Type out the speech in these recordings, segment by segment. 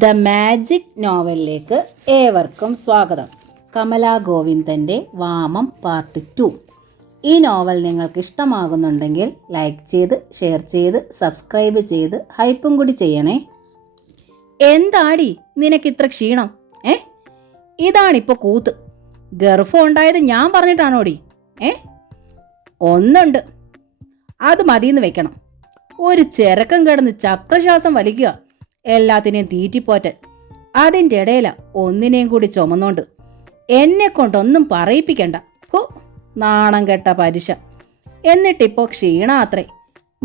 The magic നോവലിലേക്ക് ഏവർക്കും സ്വാഗതം. Kamala ഗോവിന്ദൻ്റെ വാമം part 2. ഈ നോവൽ നിങ്ങൾക്ക് ഇഷ്ടമാകുന്നുണ്ടെങ്കിൽ ലൈക്ക് ചെയ്ത്, ഷെയർ ചെയ്ത്, സബ്സ്ക്രൈബ് ചെയ്ത് ഹൈപ്പും കൂടി ചെയ്യണേ. എന്താടി നിനക്കിത്ര ക്ഷീണം? ഇതാണിപ്പോൾ കൂത്ത്. ഗർഭം ഉണ്ടായത് ഞാൻ പറഞ്ഞിട്ടാണോടി? ഒന്നുണ്ട്, അത് മതിയെന്ന് വെക്കണം. ഒരു ചെറുക്കം കിടന്ന് ചക്രശ്വാസം വലിക്കുക, എല്ലാത്തിനെയും തീറ്റിപ്പോറ്റൻ. അതിൻ്റെ ഇടയില ഒന്നിനെയും കൂടി ചുമന്നോണ്ട് എന്നെ കൊണ്ടൊന്നും പറയിപ്പിക്കണ്ട. നാണം കെട്ട പരീക്ഷ. എന്നിട്ടിപ്പോൾ ക്ഷീണാത്രേ.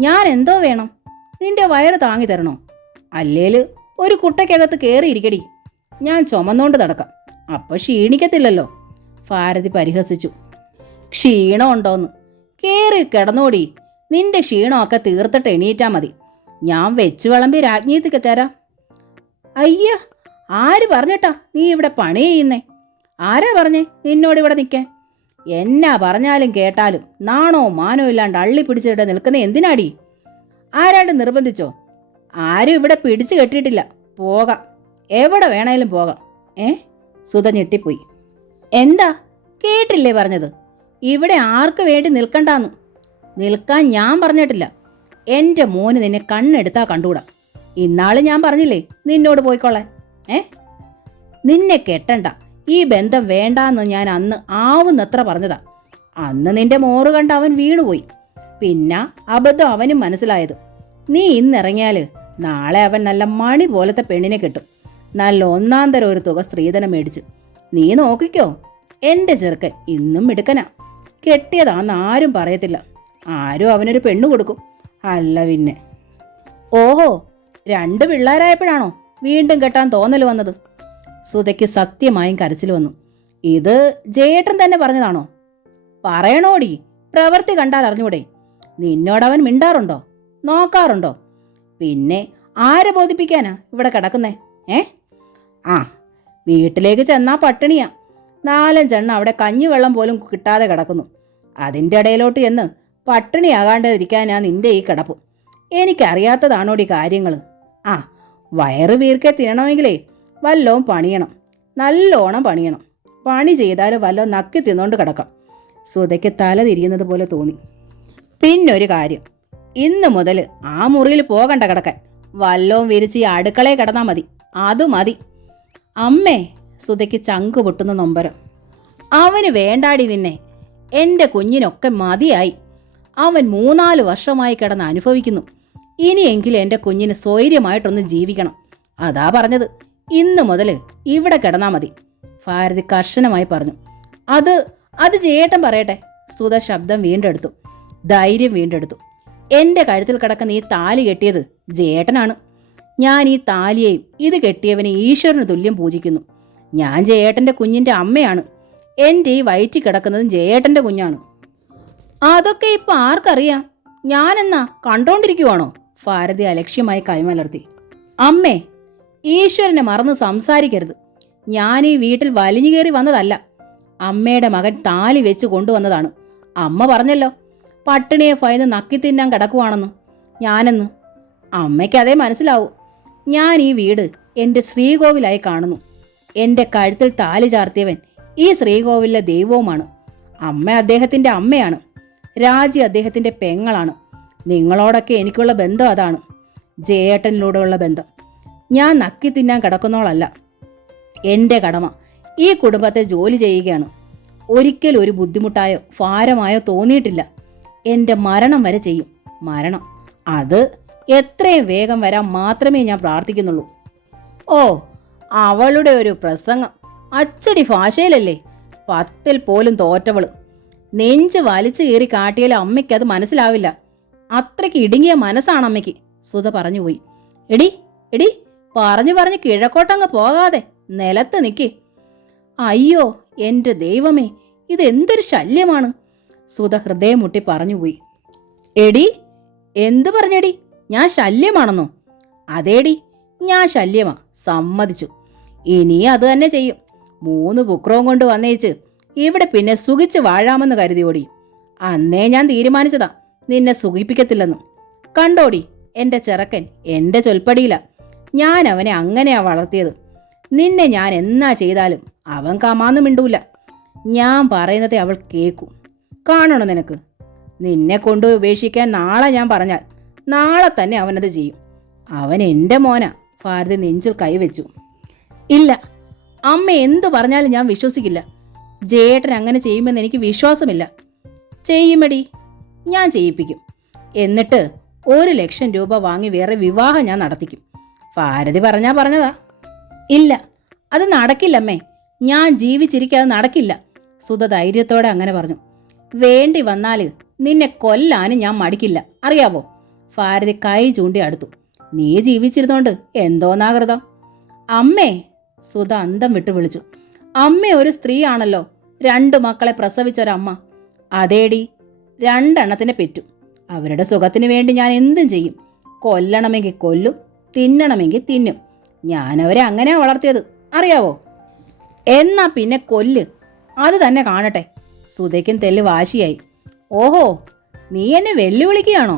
ഞാൻ എന്തോ വേണം? നിന്റെ വയറ് താങ്ങി തരണോ? അല്ലേല് ഒരു കുട്ടയ്ക്കകത്ത് കയറിയിരിക്കടി, ഞാൻ ചുമന്നോണ്ട് നടക്കാം. അപ്പോൾ ക്ഷീണിക്കത്തില്ലല്ലോ. ഭാരതി പരിഹസിച്ചു. ക്ഷീണം ഉണ്ടോന്ന്? കയറി കിടന്നോടി. നിന്റെ ക്ഷീണമൊക്കെ തീർത്തിട്ട് എണീറ്റാ മതി. ഞാൻ വെച്ച് വിളമ്പി രാജ്ഞീത്തിക്ക് തരാം. അയ്യ, ആര് പറഞ്ഞിട്ടാ നീ ഇവിടെ പണി ചെയ്യുന്നേ? ആരാ പറഞ്ഞേ നിന്നോടിവിടെ നിൽക്കാൻ? എന്നാ പറഞ്ഞാലും കേട്ടാലും നാണോ മാനോ ഇല്ലാണ്ട് അള്ളി പിടിച്ചിട്ട് നിൽക്കുന്ന എന്തിനാടി? ആരാണ്ട് നിർബന്ധിച്ചോ? ആരും ഇവിടെ പിടിച്ചു കെട്ടിയിട്ടില്ല. പോകാം, എവിടെ വേണേലും പോകാം. സുധ ഞെട്ടിപ്പോയി. എന്താ കേട്ടില്ലേ പറഞ്ഞത്? ഇവിടെ ആർക്ക് വേണ്ടി നിൽക്കണ്ടാന്ന്. നിൽക്കാൻ ഞാൻ പറഞ്ഞിട്ടില്ല. എൻ്റെ മോന് നിന്നെ കണ്ണെടുത്താ കണ്ടുകൂടാ. ഇന്നാള് ഞാൻ പറഞ്ഞില്ലേ നിന്നോട് പോയിക്കൊള്ളാൻ. നിന്നെ കെട്ടണ്ട, ഈ ബന്ധം വേണ്ടാന്ന് ഞാൻ അന്ന് ആവുന്നത്ര പറഞ്ഞതാ. അന്ന് നിന്റെ മോറ് കണ്ട് അവൻ വീണുപോയി. പിന്നെ അബദ്ധം അവനും മനസ്സിലായത്. നീ ഇന്നിറങ്ങിയാല് നാളെ അവൻ നല്ല മണി പോലത്തെ പെണ്ണിനെ കെട്ടും. നല്ല ഒന്നാം തരം ഒരു തുക സ്ത്രീധനം മേടിച്ച്. നീ നോക്കിക്കോ, എൻ്റെ ചെറുക്കൻ ഇന്നും മിടുക്കനാ. കെട്ടിയതാന്ന് ആരും പറയത്തില്ല. ആരും അവനൊരു പെണ്ണു കൊടുക്കും. അല്ല പിന്നെ. ഓഹോ, 2 പിള്ളേരായപ്പോഴാണോ വീണ്ടും കെട്ടാൻ തോന്നൽ വന്നത്? സുധയ്ക്ക് സത്യമായും കരച്ചിൽ വന്നു. ഇത് ജയേട്ടൻ തന്നെ പറഞ്ഞതാണോ? പറയണോടി, പ്രവൃത്തി കണ്ടാൽ അറിഞ്ഞൂടെ? നിന്നോടവൻ മിണ്ടാറുണ്ടോ? നോക്കാറുണ്ടോ? പിന്നെ ആരെ ബോധിപ്പിക്കാനാ ഇവിടെ കിടക്കുന്നേ? വീട്ടിലേക്ക് ചെന്നാ പട്ടിണിയാ. 4-5 എണ്ണം അവിടെ കഞ്ഞിവെള്ളം പോലും കിട്ടാതെ കിടക്കുന്നു. അതിൻ്റെ ഇടയിലോട്ട് എന്ന് പട്ടിണിയാകാണ്ടിരിക്കാനാ നിന്റെ ഈ കിടപ്പ്. എനിക്കറിയാത്തതാണോടി കാര്യങ്ങൾ. വയറ് വീർക്കെ തിന്നണമെങ്കിലേ വല്ലോം പണിയണം, നല്ലോണം പണിയണം. പണി ചെയ്താൽ വല്ലോ നക്കി തിന്നോണ്ട് കിടക്കാം. സുധയ്ക്ക് തല തിരിയുന്നത് പോലെ തോന്നി. പിന്നൊരു കാര്യം, ഇന്ന് മുതൽ ആ മുറിയിൽ പോകണ്ട കിടക്കാൻ. വല്ലോം വിരിച്ച് ഈ അടുക്കളയിൽ കിടന്നാൽ മതി. അത് മതി. അമ്മേ, സുധയ്ക്ക് ചങ്ക് പൊട്ടുന്ന നൊമ്പരം. അവന് വേണ്ടാടി നിന്നെ. എൻ്റെ കുഞ്ഞിനൊക്കെ മതിയായി. അവൻ 3-4 വർഷമായി കിടന്ന് അനുഭവിക്കുന്നു. ഇനിയെങ്കിലും എൻ്റെ കുഞ്ഞിന് സ്വൈര്യമായിട്ടൊന്ന് ജീവിക്കണം. അതാ പറഞ്ഞത്, ഇന്ന് മുതൽ ഇവിടെ കിടന്നാൽ മതി. ഭാരതി കർശനമായി പറഞ്ഞു. അത് ജയേട്ടൻ പറയട്ടെ. സുധ ശബ്ദം വീണ്ടെടുത്തു, ധൈര്യം വീണ്ടെടുത്തു. എൻ്റെ കഴുത്തിൽ കിടക്കുന്ന ഈ താലി കെട്ടിയത് ജയേട്ടനാണ്. ഞാൻ ഈ താലിയെയും ഇത് കെട്ടിയവനെ ഈശ്വരന് തുല്യം പൂജിക്കുന്നു. ഞാൻ ജയേട്ടൻ്റെ കുഞ്ഞിൻ്റെ അമ്മയാണ്. എൻ്റെ ഈ വയറ്റിൽ കിടക്കുന്നതും ജയേട്ടൻ്റെ കുഞ്ഞാണ്. അതൊക്കെ ഇപ്പം ആർക്കറിയാം? ഞാനെന്നാ കണ്ടോണ്ടിരിക്കുവാണോ? ഭാരതി അലക്ഷ്യമായി കൈമലർത്തി. അമ്മേ, ഈശ്വരനെ മറന്ന് സംസാരിക്കരുത്. ഞാൻ ഈ വീട്ടിൽ വലിഞ്ഞു കയറി വന്നതല്ല. അമ്മയുടെ മകൻ താലി വെച്ച് കൊണ്ടുവന്നതാണ്. അമ്മ പറഞ്ഞല്ലോ പട്ടിണിയെ ഭയന്ന് നക്കി തിന്നാൻ കിടക്കുവാണെന്ന്. ഞാനെന്ന് അമ്മയ്ക്കതേ മനസ്സിലാവൂ. ഞാൻ ഈ വീട് എൻ്റെ ശ്രീകോവിലായി കാണുന്നു. എൻ്റെ കഴുത്തിൽ താലി ചാർത്തിയവൻ ഈ ശ്രീകോവിലെ ദൈവവുമാണ്. അമ്മ അദ്ദേഹത്തിൻ്റെ അമ്മയാണ്. രാജി അദ്ദേഹത്തിൻ്റെ പെങ്ങളാണ്. നിങ്ങളോടൊക്കെ എനിക്കുള്ള ബന്ധം അതാണ്, ജയേട്ടനിലൂടെയുള്ള ബന്ധം. ഞാൻ നക്കി തിന്നാൻ കിടക്കുന്നോളല്ല. എൻ്റെ കടമ ഈ കുടുംബത്തെ ജോലി ചെയ്യുകയാണ്. ഒരിക്കലും ഒരു ബുദ്ധിമുട്ടായോ ഭാരമായോ തോന്നിയിട്ടില്ല. എൻ്റെ മരണം വരെ ചെയ്യും. മരണം അത് എത്രയും വേഗം വരാൻ മാത്രമേ ഞാൻ പ്രാർത്ഥിക്കുന്നുള്ളൂ. അവളുടെ ഒരു പ്രസംഗം അച്ചടി ഭാഷയിലല്ലേ. 10ൽ പോലും തോറ്റവള്. നെഞ്ച് വലിച്ചു കയറി കാട്ടിയാലും അമ്മയ്ക്ക് അത് മനസ്സിലാവില്ല. അത്രയ്ക്ക് ഇടുങ്ങിയ മനസ്സാണ് അമ്മയ്ക്ക്. സുധ പറഞ്ഞുപോയി. എടി പറഞ്ഞു കിഴക്കോട്ടങ്ങ് പോകാതെ നിലത്ത് നിൽക്കേ. അയ്യോ എൻ്റെ ദൈവമേ, ഇതെന്തൊരു ശല്യമാണ്. സുധ ഹൃദയം മുട്ടി പറഞ്ഞുപോയി. എടി, എന്തു പറഞ്ഞെടി? ഞാൻ ശല്യമാണെന്നോ? അതേടി, ഞാൻ ശല്യമാ, സമ്മതിച്ചു. ഇനി അത് തന്നെ ചെയ്യും. 3 ബുക്രവും കൊണ്ട് വന്നേച്ച് ഇവിടെ പിന്നെ സുഖിച്ച് വാഴാമെന്ന് കരുതിയോടി. അന്നേ ഞാൻ തീരുമാനിച്ചതാ നിന്നെ സുഖിപ്പിക്കത്തില്ലെന്ന്. കണ്ടോടി, എൻ്റെ ചെറുക്കൻ എൻ്റെ ചൊൽപ്പടിയില. ഞാൻ അവനെ അങ്ങനെയാ വളർത്തിയത്. നിന്നെ ഞാൻ എന്നാ ചെയ്താലും അവൻ കമാന്ന് മിണ്ടൂല. ഞാൻ പറയുന്നതേ അവൾ കേൾക്കൂ. കാണണോ നിനക്ക്? നിന്നെ കൊണ്ടുപോയി ഉപേക്ഷിക്കാൻ നാളെ ഞാൻ പറഞ്ഞാൽ നാളെ തന്നെ അവനത് ചെയ്യും. അവൻ എൻ്റെ മോനാ. ഭാരതി നെഞ്ചിൽ കൈവച്ചു. ഇല്ല, അമ്മ എന്തു പറഞ്ഞാലും ഞാൻ വിശ്വസിക്കില്ല. ജയേട്ടൻ അങ്ങനെ ചെയ്യുമെന്ന് എനിക്ക് വിശ്വാസമില്ല. ചെയ്യുമടി, ഞാൻ ചെയ്യിപ്പിക്കും. എന്നിട്ട് 1,00,000 രൂപ വാങ്ങി വേറെ വിവാഹം ഞാൻ നടത്തിക്കും. ഭാരതി പറഞ്ഞതാ. ഇല്ല, അത് നടക്കില്ലമ്മേ. ഞാൻ ജീവിച്ചിരിക്കാതെ നടക്കില്ല. സുധ ധൈര്യത്തോടെ അങ്ങനെ പറഞ്ഞു. വേണ്ടി വന്നാൽ നിന്നെ കൊല്ലാനും ഞാൻ മടിക്കില്ല, അറിയാവോ? ഭാരതി കൈ ചൂണ്ടി അടുത്തു. നീ ജീവിച്ചിരുന്നോണ്ട് എന്തോന്നാകൃതം. അമ്മേ, സുധ അന്തം വിട്ടു വിളിച്ചു. അമ്മ ഒരു സ്ത്രീയാണല്ലോ. 2 മക്കളെ പ്രസവിച്ചൊരമ്മ. അതേടി, 2 എണ്ണത്തിനെ പെറ്റു. അവരുടെ സുഖത്തിന് വേണ്ടി ഞാൻ എന്തും ചെയ്യും. കൊല്ലണമെങ്കിൽ കൊല്ലും, തിന്നണമെങ്കിൽ തിന്നും. ഞാനവരെ അങ്ങനെയാ വളർത്തിയത്, അറിയാവോ? എന്നാ പിന്നെ കൊല്ല്, അത് തന്നെ കാണട്ടെ. സുധയ്ക്കും തെല്ല് വാശിയായി. ഓഹോ, നീ എന്നെ വെല്ലുവിളിക്കുകയാണോ?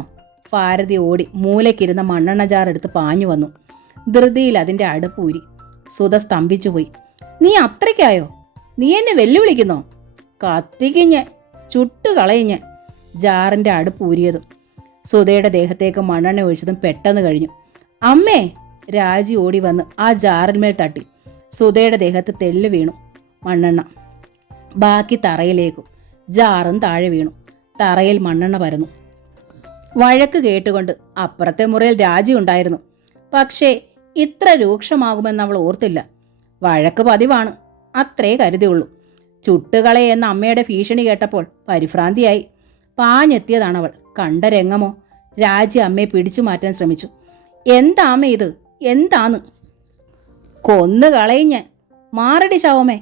ഭാരതി ഓടി മൂലയ്ക്കിരുന്ന മണ്ണെണ്ണ ജാറെടുത്ത് പാഞ്ഞു വന്നു. ധൃതിയിൽ അതിൻ്റെ അടുപ്പ് ഊരി. സുധ സ്തംഭിച്ചുപോയി. നീ അത്രയ്ക്കായോ? നീ എന്നെ വെല്ലുവിളിക്കുന്നോ? കത്തിക്കിഞ്ഞ് ചുട്ടുകളയിഞ്ഞ്. ജാറിൻ്റെ അടുപ്പ് ഊരിയതും സുധയുടെ ദേഹത്തേക്ക് മണ്ണെണ്ണ ഒഴിച്ചതും പെട്ടെന്ന് കഴിഞ്ഞു. അമ്മേ! രാജി ഓടി വന്ന് ആ ജാറിന്മേൽ തട്ടി. സുധയുടെ ദേഹത്ത് തെല്ല് വീണു മണ്ണെണ്ണ. ബാക്കി തറയിലേക്കും. ജാറും താഴെ വീണു. തറയിൽ മണ്ണെണ്ണ പരന്നു. വഴക്ക് കേട്ടുകൊണ്ട് അപ്പുറത്തെ മുറിയിൽ രാജി ഉണ്ടായിരുന്നു. പക്ഷേ ഇത്ര രൂക്ഷമാകുമെന്ന് അവൾ ഓർത്തില്ല. വഴക്ക് പതിവാണ്, അത്രേ കരുതിയുള്ളൂ. ചുട്ടുകളയെ എന്ന അമ്മയുടെ ഭീഷണി കേട്ടപ്പോൾ പരിഭ്രാന്തിയായി. പാഞ്ഞെത്തിയതാണവൾ. കണ്ട രംഗമോ. രാജി അമ്മയെ പിടിച്ചു മാറ്റാൻ ശ്രമിച്ചു. എന്താമ്മേ ഇത്? എന്താന്ന്? കൊന്നു കളയിഞ്ഞ്. മാറടി ശവമേ.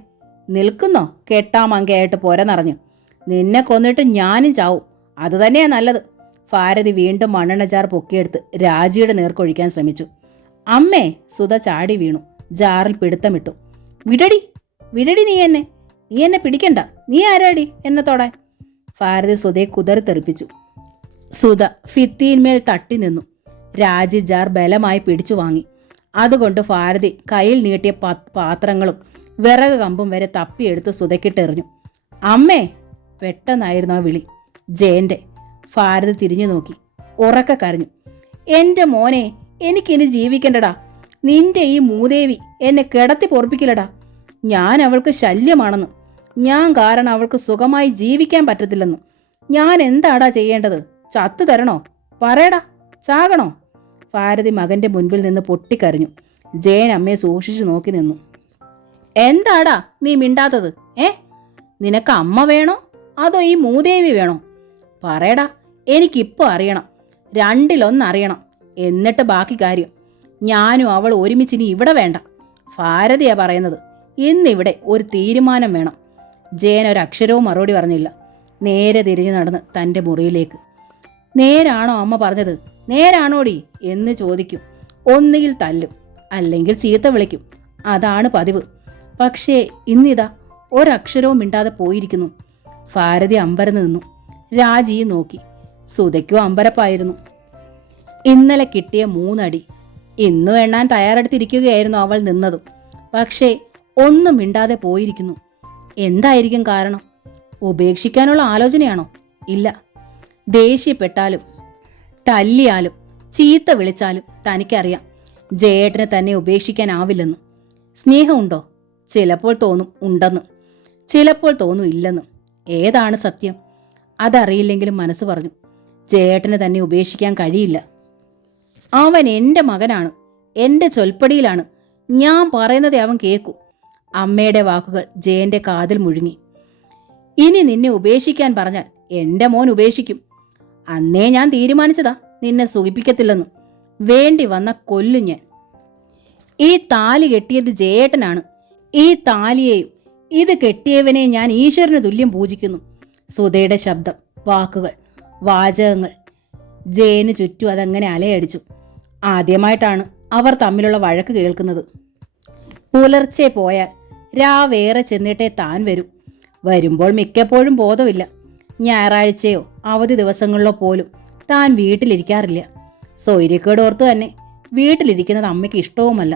നിൽക്കുന്നോ കെട്ടാമങ്കയായിട്ട് പോര നിറഞ്ഞു. നിന്നെ കൊന്നിട്ട് ഞാനും ചാവും. അതുതന്നെയാ നല്ലത്. ഭാരതി വീണ്ടും മണ്ണെണ്ണ ജാർ പൊക്കിയെടുത്ത് രാജിയുടെ നേർക്കൊഴിക്കാൻ ശ്രമിച്ചു. അമ്മേ! സുധ ചാടി വീണു. ജാറിൽ പിടുത്തമിട്ടു. വിടടി, വിടടി, നീ എന്നെ പിടിക്കണ്ട. നീ ആരാടി എന്നെ തൊടാൻ? ഭാരതി സുധയെ കുതറിത്തെറിപ്പിച്ചു. സുധ ഭിത്തിയിന്മേൽ തട്ടി നിന്നു. രാജി ജാർ ബലമായി പിടിച്ചു വാങ്ങി. അതുകൊണ്ട് ഭാരതി കയ്യിൽ നീട്ടിയ പാത്രങ്ങളും വിറക് കമ്പും വരെ തപ്പിയെടുത്ത് സുധയ്ക്കിട്ടെറിഞ്ഞു. അമ്മേ! പെട്ടെന്നായിരുന്നു ആ വിളി. ജയന്റെ. ഭാരതി തിരിഞ്ഞു നോക്കി. ഉറക്കെ കരഞ്ഞു. എൻ്റെ മോനെ, എനിക്കിനി ജീവിക്കണ്ടടാ. നിന്റെ ഈ മൂദേവി എന്നെ കിടത്തി പൊറപ്പിക്കില്ലടാ. ഞാൻ അവൾക്ക് ശല്യമാണെന്ന്. ഞാൻ കാരണം അവൾക്ക് സുഖമായി ജീവിക്കാൻ പറ്റത്തില്ലെന്ന്. ഞാൻ എന്താടാ ചെയ്യേണ്ടത്? ചത്തു തരണോ? പറയടാ, ചാകണോ? ഭാരതി മകന്റെ മുൻപിൽ നിന്ന് പൊട്ടിക്കരഞ്ഞു. ജയൻ അമ്മയെ സൂക്ഷിച്ചു നോക്കി നിന്നു. എന്താടാ നീ മിണ്ടാത്തത്? നിനക്ക് അമ്മ വേണോ അതോ ഈ മൂദേവി വേണോ? പറയടാ, എനിക്കിപ്പോൾ അറിയണം. 2-1 അറിയണം. എന്നിട്ട് ബാക്കി കാര്യം. ഞാനും അവൾ ഒരുമിച്ചിനി ഇവിടെ വേണ്ട. ഭാരതിയാ പറയുന്നത്. ഇന്നിവിടെ ഒരു തീരുമാനം വേണം. ജയൻ ഒരക്ഷരവും മറുപടി പറഞ്ഞില്ല. നേരെ തിരിഞ്ഞു നടന്ന് തൻ്റെ മുറിയിലേക്ക്. നേരാണോ അമ്മ പറഞ്ഞത്? നേരാണോടി എന്ന് ചോദിക്കും. ഒന്നുകിൽ തല്ലും, അല്ലെങ്കിൽ ചീത്ത വിളിക്കും. അതാണ് പതിവ്. പക്ഷേ ഇന്നിതാ ഒരക്ഷരവും മിണ്ടാതെ പോയിരിക്കുന്നു. ഭാരതി അമ്പരന്ന് നിന്നു. രാജി നോക്കി. സുധയ്ക്കും അമ്പരപ്പായിരുന്നു. ഇന്നലെ കിട്ടിയ 3 അടി ഇന്നും എണ്ണാൻ തയ്യാറെടുത്തിരിക്കുകയായിരുന്നു അവൾ നിന്നതും. പക്ഷേ ഒന്നും മിണ്ടാതെ പോയിരിക്കുന്നു. എന്തായിരിക്കും കാരണം? ഉപേക്ഷിക്കാനുള്ള ആലോചനയാണോ? ഇല്ല. ദേഷ്യപ്പെട്ടാലും തല്ലിയാലും ചീത്ത വിളിച്ചാലും തനിക്കറിയാം ജയേട്ടനെ തന്നെ ഉപേക്ഷിക്കാനാവില്ലെന്ന്. സ്നേഹമുണ്ടോ? ചിലപ്പോൾ തോന്നും ഉണ്ടെന്ന്, ചിലപ്പോൾ തോന്നും ഇല്ലെന്ന്. ഏതാണ് സത്യം? അതറിയില്ലെങ്കിലും മനസ്സ് പറഞ്ഞു ജയേട്ടനെ തന്നെ ഉപേക്ഷിക്കാൻ കഴിയില്ല. അവൻ എൻ്റെ മകനാണ്, എൻ്റെ ചൊൽപ്പടിയിലാണ്. ഞാൻ പറയുന്നതേ അവൻ കേൾക്കൂ. അമ്മയുടെ വാക്കുകൾ ജയന്റെ കാതിൽ മുഴുങ്ങി. ഇനി നിന്നെ ഉപേക്ഷിക്കാൻ പറഞ്ഞാൽ എൻ്റെ മോൻ ഉപേക്ഷിക്കും. അന്നേ ഞാൻ തീരുമാനിച്ചതാ നിന്നെ സുഖിപ്പിക്കത്തില്ലെന്ന്. വേണ്ടി വന്ന കൊല്ലും ഞാൻ. ഈ താലി കെട്ടിയത് ജയേട്ടനാണ്. ഈ താലിയെയും ഇത് കെട്ടിയവനെ ഞാൻ ഈശ്വരന് തുല്യം പൂജിക്കുന്നു. സുധയുടെ ശബ്ദം, വാക്കുകൾ, വാചകങ്ങൾ ജയന് ചുറ്റും അതങ്ങനെ അലയടിച്ചു. ആദ്യമായിട്ടാണ് അവർ തമ്മിലുള്ള വഴക്ക് കേൾക്കുന്നത്. പുലർച്ചെ പോയാൽ രാവേറെ ചെന്നിട്ടേ താൻ വരൂ. വരുമ്പോൾ മിക്കപ്പോഴും ബോധമില്ല. ഞായറാഴ്ചയോ അവധി ദിവസങ്ങളിലോ പോലും താൻ വീട്ടിലിരിക്കാറില്ല. സൗര്യക്കേട് ഓർത്ത് തന്നെ വീട്ടിലിരിക്കുന്നത് അമ്മയ്ക്ക് ഇഷ്ടവുമല്ല.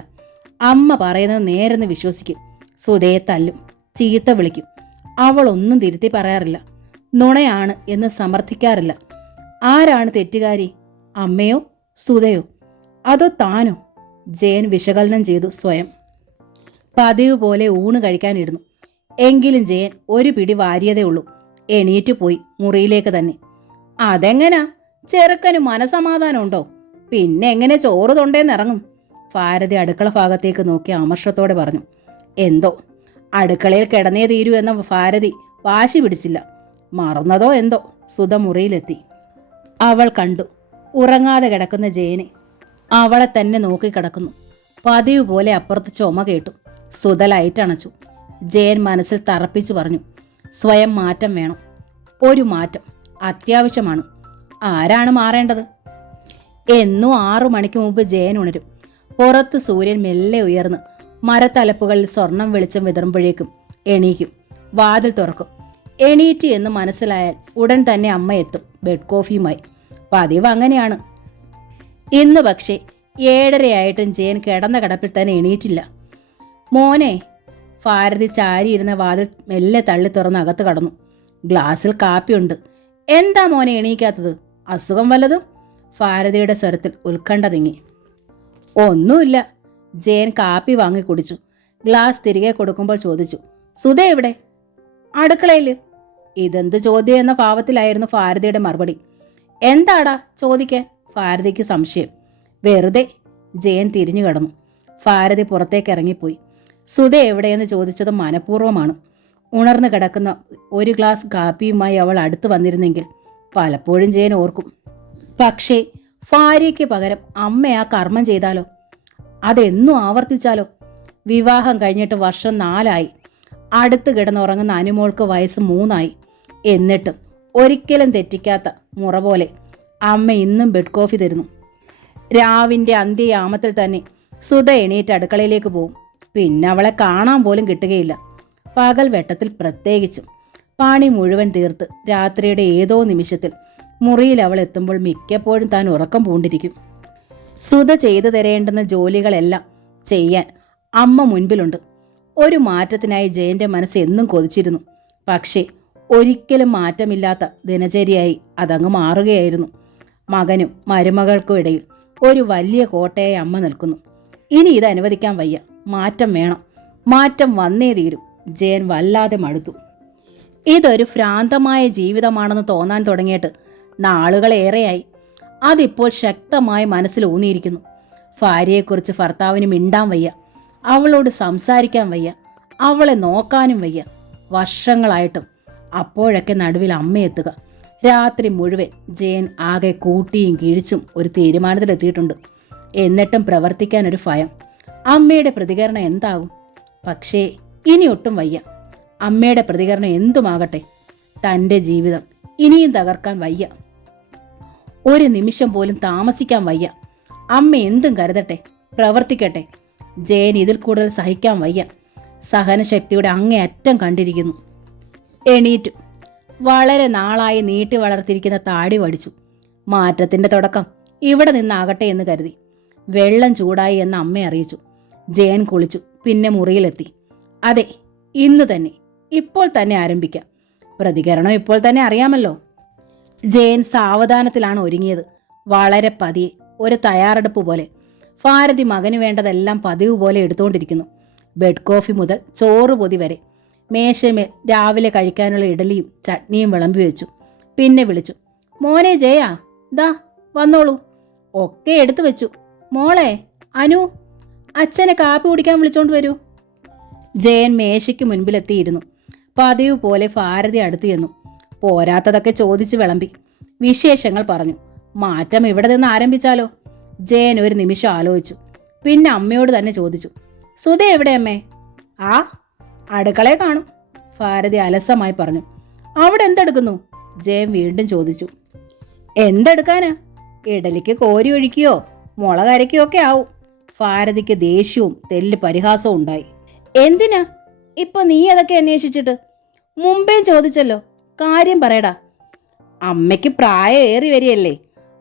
അമ്മ പറയുന്നത് നേരെന്ന് വിശ്വസിക്കും. സുധയെ തല്ലും, ചീത്ത വിളിക്കും. അവളൊന്നും തിരുത്തി പറയാറില്ല. നുണയാണ് എന്ന് സമർത്ഥിക്കാറില്ല. ആരാണ് തെറ്റുകാരി? അമ്മയോ സുധയോ അതോ താനോ? ജയൻ വിശകലനം ചെയ്തു സ്വയം. പതിവ് പോലെ ഊണ് കഴിക്കാനിരുന്നു. എങ്കിലും ജയൻ ഒരു പിടി വാരിയതേ ഉള്ളൂ. എണീറ്റു പോയി മുറിയിലേക്ക് തന്നെ. അതെങ്ങനാ? ചെറുക്കന് മനസമാധാനമുണ്ടോ? പിന്നെ എങ്ങനെ ചോറ് തൊണ്ടേന്നിറങ്ങും? ഭാരതി അടുക്കള ഭാഗത്തേക്ക് നോക്കി അമർഷത്തോടെ പറഞ്ഞു. എന്തോ അടുക്കളയിൽ കിടന്നേ തീരൂ എന്ന ഭാരതി വാശി പിടിച്ചില്ല. മറന്നതോ എന്തോ. സുധ മുറിയിലെത്തി. അവൾ കണ്ടു ഉറങ്ങാതെ കിടക്കുന്ന ജയനെ. അവളെ തന്നെ നോക്കിക്കിടക്കുന്നു. പതിവ് പോലെ അപ്പുറത്ത് ചുമ കേട്ടു. സുധ ലൈറ്റ് അണച്ചു. ജയൻ മനസ്സിൽ തറപ്പിച്ചു പറഞ്ഞു, സ്വയം മാറ്റം വേണം. ഒരു മാറ്റം അത്യാവശ്യമാണ്. ആരാണ് മാറേണ്ടത്? എന്നും 6 മണിക്ക് മുമ്പ് ജയൻ ഉണരും. പുറത്ത് സൂര്യൻ മെല്ലെ ഉയർന്ന് മരത്തലപ്പുകളിൽ സ്വർണം വെളിച്ചം വിതറുമ്പോഴേക്കും എണീക്കും. വാതിൽ തുറക്കും. എണീറ്റ് എന്ന് മനസ്സിലായാൽ ഉടൻ തന്നെ അമ്മ എത്തും ബെഡ് കോഫിയുമായി. പതിവ് അങ്ങനെയാണ്. ഇന്ന് പക്ഷേ 7:30 ജയൻ കിടന്ന കിടപ്പിൽ തന്നെ എണീറ്റില്ല. മോനെ. ഭാരതി ചാരിയിരുന്ന വാതിൽ മെല്ലെ തള്ളി തുറന്ന് അകത്ത് കടന്നു. ഗ്ലാസ്സിൽ കാപ്പിയുണ്ട്. എന്താ മോനെ എണീക്കാത്തത്? അസുഖം വല്ലതും? ഭാരതിയുടെ സ്വരത്തിൽ ഉത്കണ്ഠ തിങ്ങി. ഒന്നുമില്ല. ജയൻ കാപ്പി വാങ്ങി കുടിച്ചു. ഗ്ലാസ് തിരികെ കൊടുക്കുമ്പോൾ ചോദിച്ചു, സുധ എവിടെ? അടുക്കളയിൽ. ഇതെന്ത് ചോദ്യം എന്ന ഭാവത്തിലായിരുന്നു ഭാരതിയുടെ മറുപടി. എന്താടാ ചോദിക്കാൻ? ഭാരതിക്ക് സംശയം. വെറുതെ. ജയൻ തിരിഞ്ഞു കടന്നു. ഭാരതി പുറത്തേക്ക് ഇറങ്ങിപ്പോയി. സുധ എവിടെയെന്ന് ചോദിച്ചത് മനഃപൂർവ്വമാണ്. ഉണർന്നു കിടക്കുന്ന ഒരു ഗ്ലാസ് കാപ്പിയുമായി അവൾ അടുത്ത് വന്നിരുന്നെങ്കിൽ പലപ്പോഴും ജയൻ ഓർക്കും. പക്ഷേ ഭാര്യയ്ക്ക് പകരം അമ്മ ആ കർമ്മം ചെയ്താലോ? അതെന്നും ആവർത്തിച്ചാലോ? വിവാഹം കഴിഞ്ഞിട്ട് വർഷം 4 അടുത്ത് കിടന്നുറങ്ങുന്ന അനുമോൾക്ക് വയസ്സ് 3. എന്നിട്ടും ഒരിക്കലും തെറ്റിക്കാത്ത മുറ പോലെ അമ്മ ഇന്നും ബെഡ് കോഫി തരുന്നു. രാവിൻ്റെ അന്ത്യയാമത്തിൽ തന്നെ സുധ എണീറ്റ് അടുക്കളയിലേക്ക് പോവും. പിന്നെ അവളെ കാണാൻ പോലും കിട്ടുകയില്ല. പകൽ വെട്ടത്തിൽ പ്രത്യേകിച്ചും. പണി മുഴുവൻ തീർത്ത് രാത്രിയുടെ ഏതോ നിമിഷത്തിൽ മുറിയിൽ അവൾ എത്തുമ്പോൾ മിക്കപ്പോഴും താൻ ഉറക്കം പൂണ്ടിരിക്കും. സുധ ചെയ്തു തരേണ്ടുന്ന ജോലികളെല്ലാം ചെയ്യാൻ അമ്മ മുൻപിലുണ്ട്. ഒരു മാറ്റത്തിനായി ജയന്റെ മനസ്സ് എന്നും കൊതിച്ചിരുന്നു. പക്ഷേ ഒരിക്കലും മാറ്റമില്ലാത്ത ദിനചര്യയായി അതങ്ങ് മാറുകയായിരുന്നു. മകനും മരുമകൾക്കും ഇടയിൽ ഒരു വലിയ കോട്ടയായി അമ്മ നിൽക്കുന്നു. ഇനി ഇത് അനുവദിക്കാൻ വയ്യ. മാറ്റം വേണം. മാറ്റം വന്നേ തീരൂ. ജയൻ വല്ലാതെ മടുത്തു. ഇതൊരു ഭ്രാന്തമായ ജീവിതമാണെന്ന് തോന്നാൻ തുടങ്ങിയിട്ട് നാളുകളേറെയായി. അതിപ്പോൾ ശക്തമായി മനസ്സിൽ ഊന്നിയിരിക്കുന്നു. ഭാര്യയെക്കുറിച്ച് ഭർത്താവിന് മിണ്ടാൻ വയ്യ. അവളോട് സംസാരിക്കാൻ വയ്യ. അവളെ നോക്കാനും വയ്യ. വർഷങ്ങളായിട്ടും. അപ്പോഴൊക്കെ നടുവിൽ അമ്മയെത്തുക. രാത്രി മുഴുവൻ ജയൻ ആകെ കൂട്ടിയും കിഴിച്ചും ഒരു തീരുമാനത്തിലെത്തിയിട്ടുണ്ട്. എന്നിട്ടും പ്രവർത്തിക്കാൻ ഒരു ഭയം. അമ്മയുടെ പ്രതികരണം എന്താകും? പക്ഷേ ഇനി ഒട്ടും വയ്യ. അമ്മയുടെ പ്രതികരണം എന്തുമാകട്ടെ, തൻ്റെ ജീവിതം ഇനിയും തകർക്കാൻ വയ്യ. ഒരു നിമിഷം പോലും താമസിക്കാൻ വയ്യ. അമ്മ എന്തും കരുതട്ടെ, പ്രവർത്തിക്കട്ടെ. ജയൻ ഇതിൽ കൂടുതൽ സഹിക്കാൻ വയ്യ. സഹനശക്തിയുടെ അങ്ങേയറ്റം കണ്ടിരിക്കുന്നു. എണീറ്റു. വളരെ നാളായി നീട്ടി വളർത്തിയിരിക്കുന്ന താടി വടിച്ചു. മാറ്റത്തിൻ്റെ തുടക്കം ഇവിടെ നിന്നാകട്ടെ എന്ന് കരുതി. വെള്ളം ചൂടായി എന്ന് അമ്മ അറിയിച്ചു. ജയൻ കുളിച്ചു. പിന്നെ മുറിയിലെത്തി. അതെ, ഇന്ന് തന്നെ, ഇപ്പോൾ തന്നെ ആരംഭിക്കാം. പ്രതികരണം ഇപ്പോൾ തന്നെ അറിയാമല്ലോ. ജയൻ സാവധാനത്തിലാണ് ഒരുങ്ങിയത്. വളരെ പതിയെ, ഒരു തയ്യാറെടുപ്പ് പോലെ. ഭാരതി മകന് വേണ്ടതെല്ലാം പതിവ് പോലെ എടുത്തുകൊണ്ടിരിക്കുന്നു. ബെഡ് കോഫി മുതൽ ചോറ് പൊതി വരെ. മേശമേൽ രാവിലെ കഴിക്കാനുള്ള ഇഡലിയും ചട്നിയും വിളമ്പി വെച്ചു. പിന്നെ വിളിച്ചു, മോനെ ജയാ, ദാ വന്നോളൂ. ഒക്കെ എടുത്തു വെച്ചു. മോളെ അനു, അച്ഛനെ കാപ്പി കുടിക്കാൻ വിളിച്ചോണ്ട് വരൂ. ജയൻ മേശയ്ക്ക് മുൻപിലെത്തിയിരുന്നു. പതിവ് പോലെ ഭാരതി അടുത്ത് ചെന്നു. പോരാത്തതൊക്കെ ചോദിച്ച് വിളമ്പി. വിശേഷങ്ങൾ പറഞ്ഞു. മാറ്റം ഇവിടെ നിന്ന് ആരംഭിച്ചാലോ? ജയൻ ഒരു നിമിഷം ആലോചിച്ചു. പിന്നെ അമ്മയോട് തന്നെ ചോദിച്ചു, സുധ എവിടെ അമ്മേ? ആ, അടുക്കളയെ കാണും, ഭാരതി അലസമായി പറഞ്ഞു. അവിടെ എന്തെടുക്കുന്നു? ജയൻ വീണ്ടും ചോദിച്ചു. എന്തെടുക്കാനാ? ഇഡലിക്ക് കോരി ഒഴിക്കുകയോ മുളകരയ്ക്കുകയോ ഒക്കെ ആവും. ഭാരതിക്ക് ദേഷ്യവും തെല്ല് പരിഹാസവും ഉണ്ടായി. എന്തിനാ ഇപ്പൊ നീ അതൊക്കെ അന്വേഷിച്ചിട്ട്? മുമ്പേ ചോദിച്ചല്ലോ, കാര്യം പറയടാ. അമ്മയ്ക്ക് പ്രായം ഏറി വരികയല്ലേ,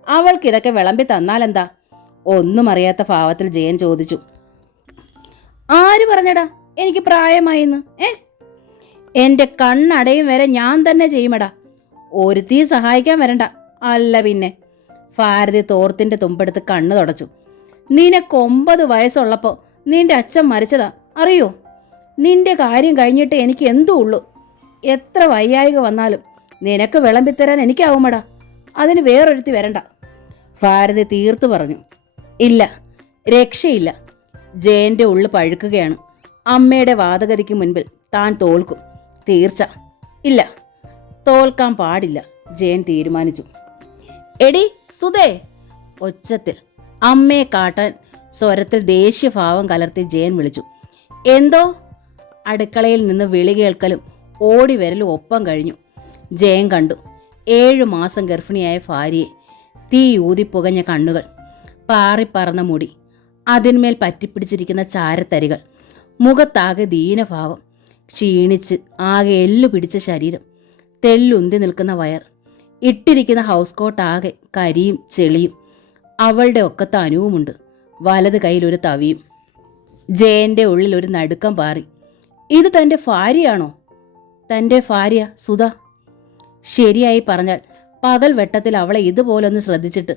അവൾക്കിതൊക്കെ വിളമ്പി തന്നാലെന്താ? ഒന്നും അറിയാത്ത ഭാവത്തിൽ ജയൻ ചോദിച്ചു. ആര് പറഞ്ഞടാ എനിക്ക് പ്രായമായിന്ന്? എൻ്റെ കണ്ണടയും വരെ ഞാൻ തന്നെ ചെയ്യുമടാ. ഒരുത്തീ സഹായിക്കാൻ വരണ്ട. അല്ല പിന്നെ. ഭാരതി തോർത്തിൻ്റെ തുമ്പെടുത്ത് കണ്ണു തുടച്ചു. നിനക്ക് 9 വയസ്സുള്ളപ്പോൾ നിന്റെ അച്ഛൻ മരിച്ചതാ, അറിയോ? നിന്റെ കാര്യം കഴിഞ്ഞിട്ട് എനിക്ക് എന്തോ ഉള്ളൂ. എത്ര വയ്യായിക വന്നാലും നിനക്ക് വിളമ്പിത്തരാൻ എനിക്കാവുമടാ. അതിന് വേറൊരുത്തി വരണ്ട. ഭാരതി തീർത്തു പറഞ്ഞു. ഇല്ല, രക്ഷയില്ല. ജയന്റെ ഉള്ളു പഴുക്കുകയാണ്. അമ്മയുടെ വാദഗതിക്ക് മുൻപിൽ താൻ തോൽക്കും, തീർച്ച. ഇല്ല, തോൽക്കാൻ പാടില്ല, ജയൻ തീരുമാനിച്ചു. എടി സുധേ, ഒച്ചത്തിൽ അമ്മയെ കാട്ടാൻ സ്വരത്തിൽ ദേഷ്യഭാവം കലർത്തി ജയൻ വിളിച്ചു. എന്തോ? അടുക്കളയിൽ നിന്ന് വിളി കേൾക്കലും ഓടി വരലും ഒപ്പം കഴിഞ്ഞു. ജയൻ കണ്ടു 7 മാസം ഗർഭിണിയായ ഭാര്യയെ. തീ ഊതിപ്പുകഞ്ഞ കണ്ണുകൾ, പാറിപ്പറന്ന മുടി, അതിന്മേൽ പറ്റിപ്പിടിച്ചിരിക്കുന്ന ചാരത്തരികൾ, മുഖത്താകെ ദീനഭാവം, ക്ഷീണിച്ച് ആകെ എല്ലു പിടിച്ച ശരീരം, തെല്ലുന്തി നിൽക്കുന്ന വയർ, ഇട്ടിരിക്കുന്ന ഹൗസ് കോട്ടാകെ കരിയും ചെളിയും. അവളുടെ ഒക്കത്ത് അനുവുമുണ്ട്. വലത് കയ്യിലൊരു തവിയും. ജയന്റെ ഉള്ളിൽ ഒരു നടുക്കം പാറി. ഇത് തൻ്റെ ഭാര്യയാണോ? തൻ്റെ ഭാര്യ സുധ. ശരിയായി പറഞ്ഞാൽ പകൽ വെട്ടത്തിൽ അവളെ ഇതുപോലൊന്ന് ശ്രദ്ധിച്ചിട്ട്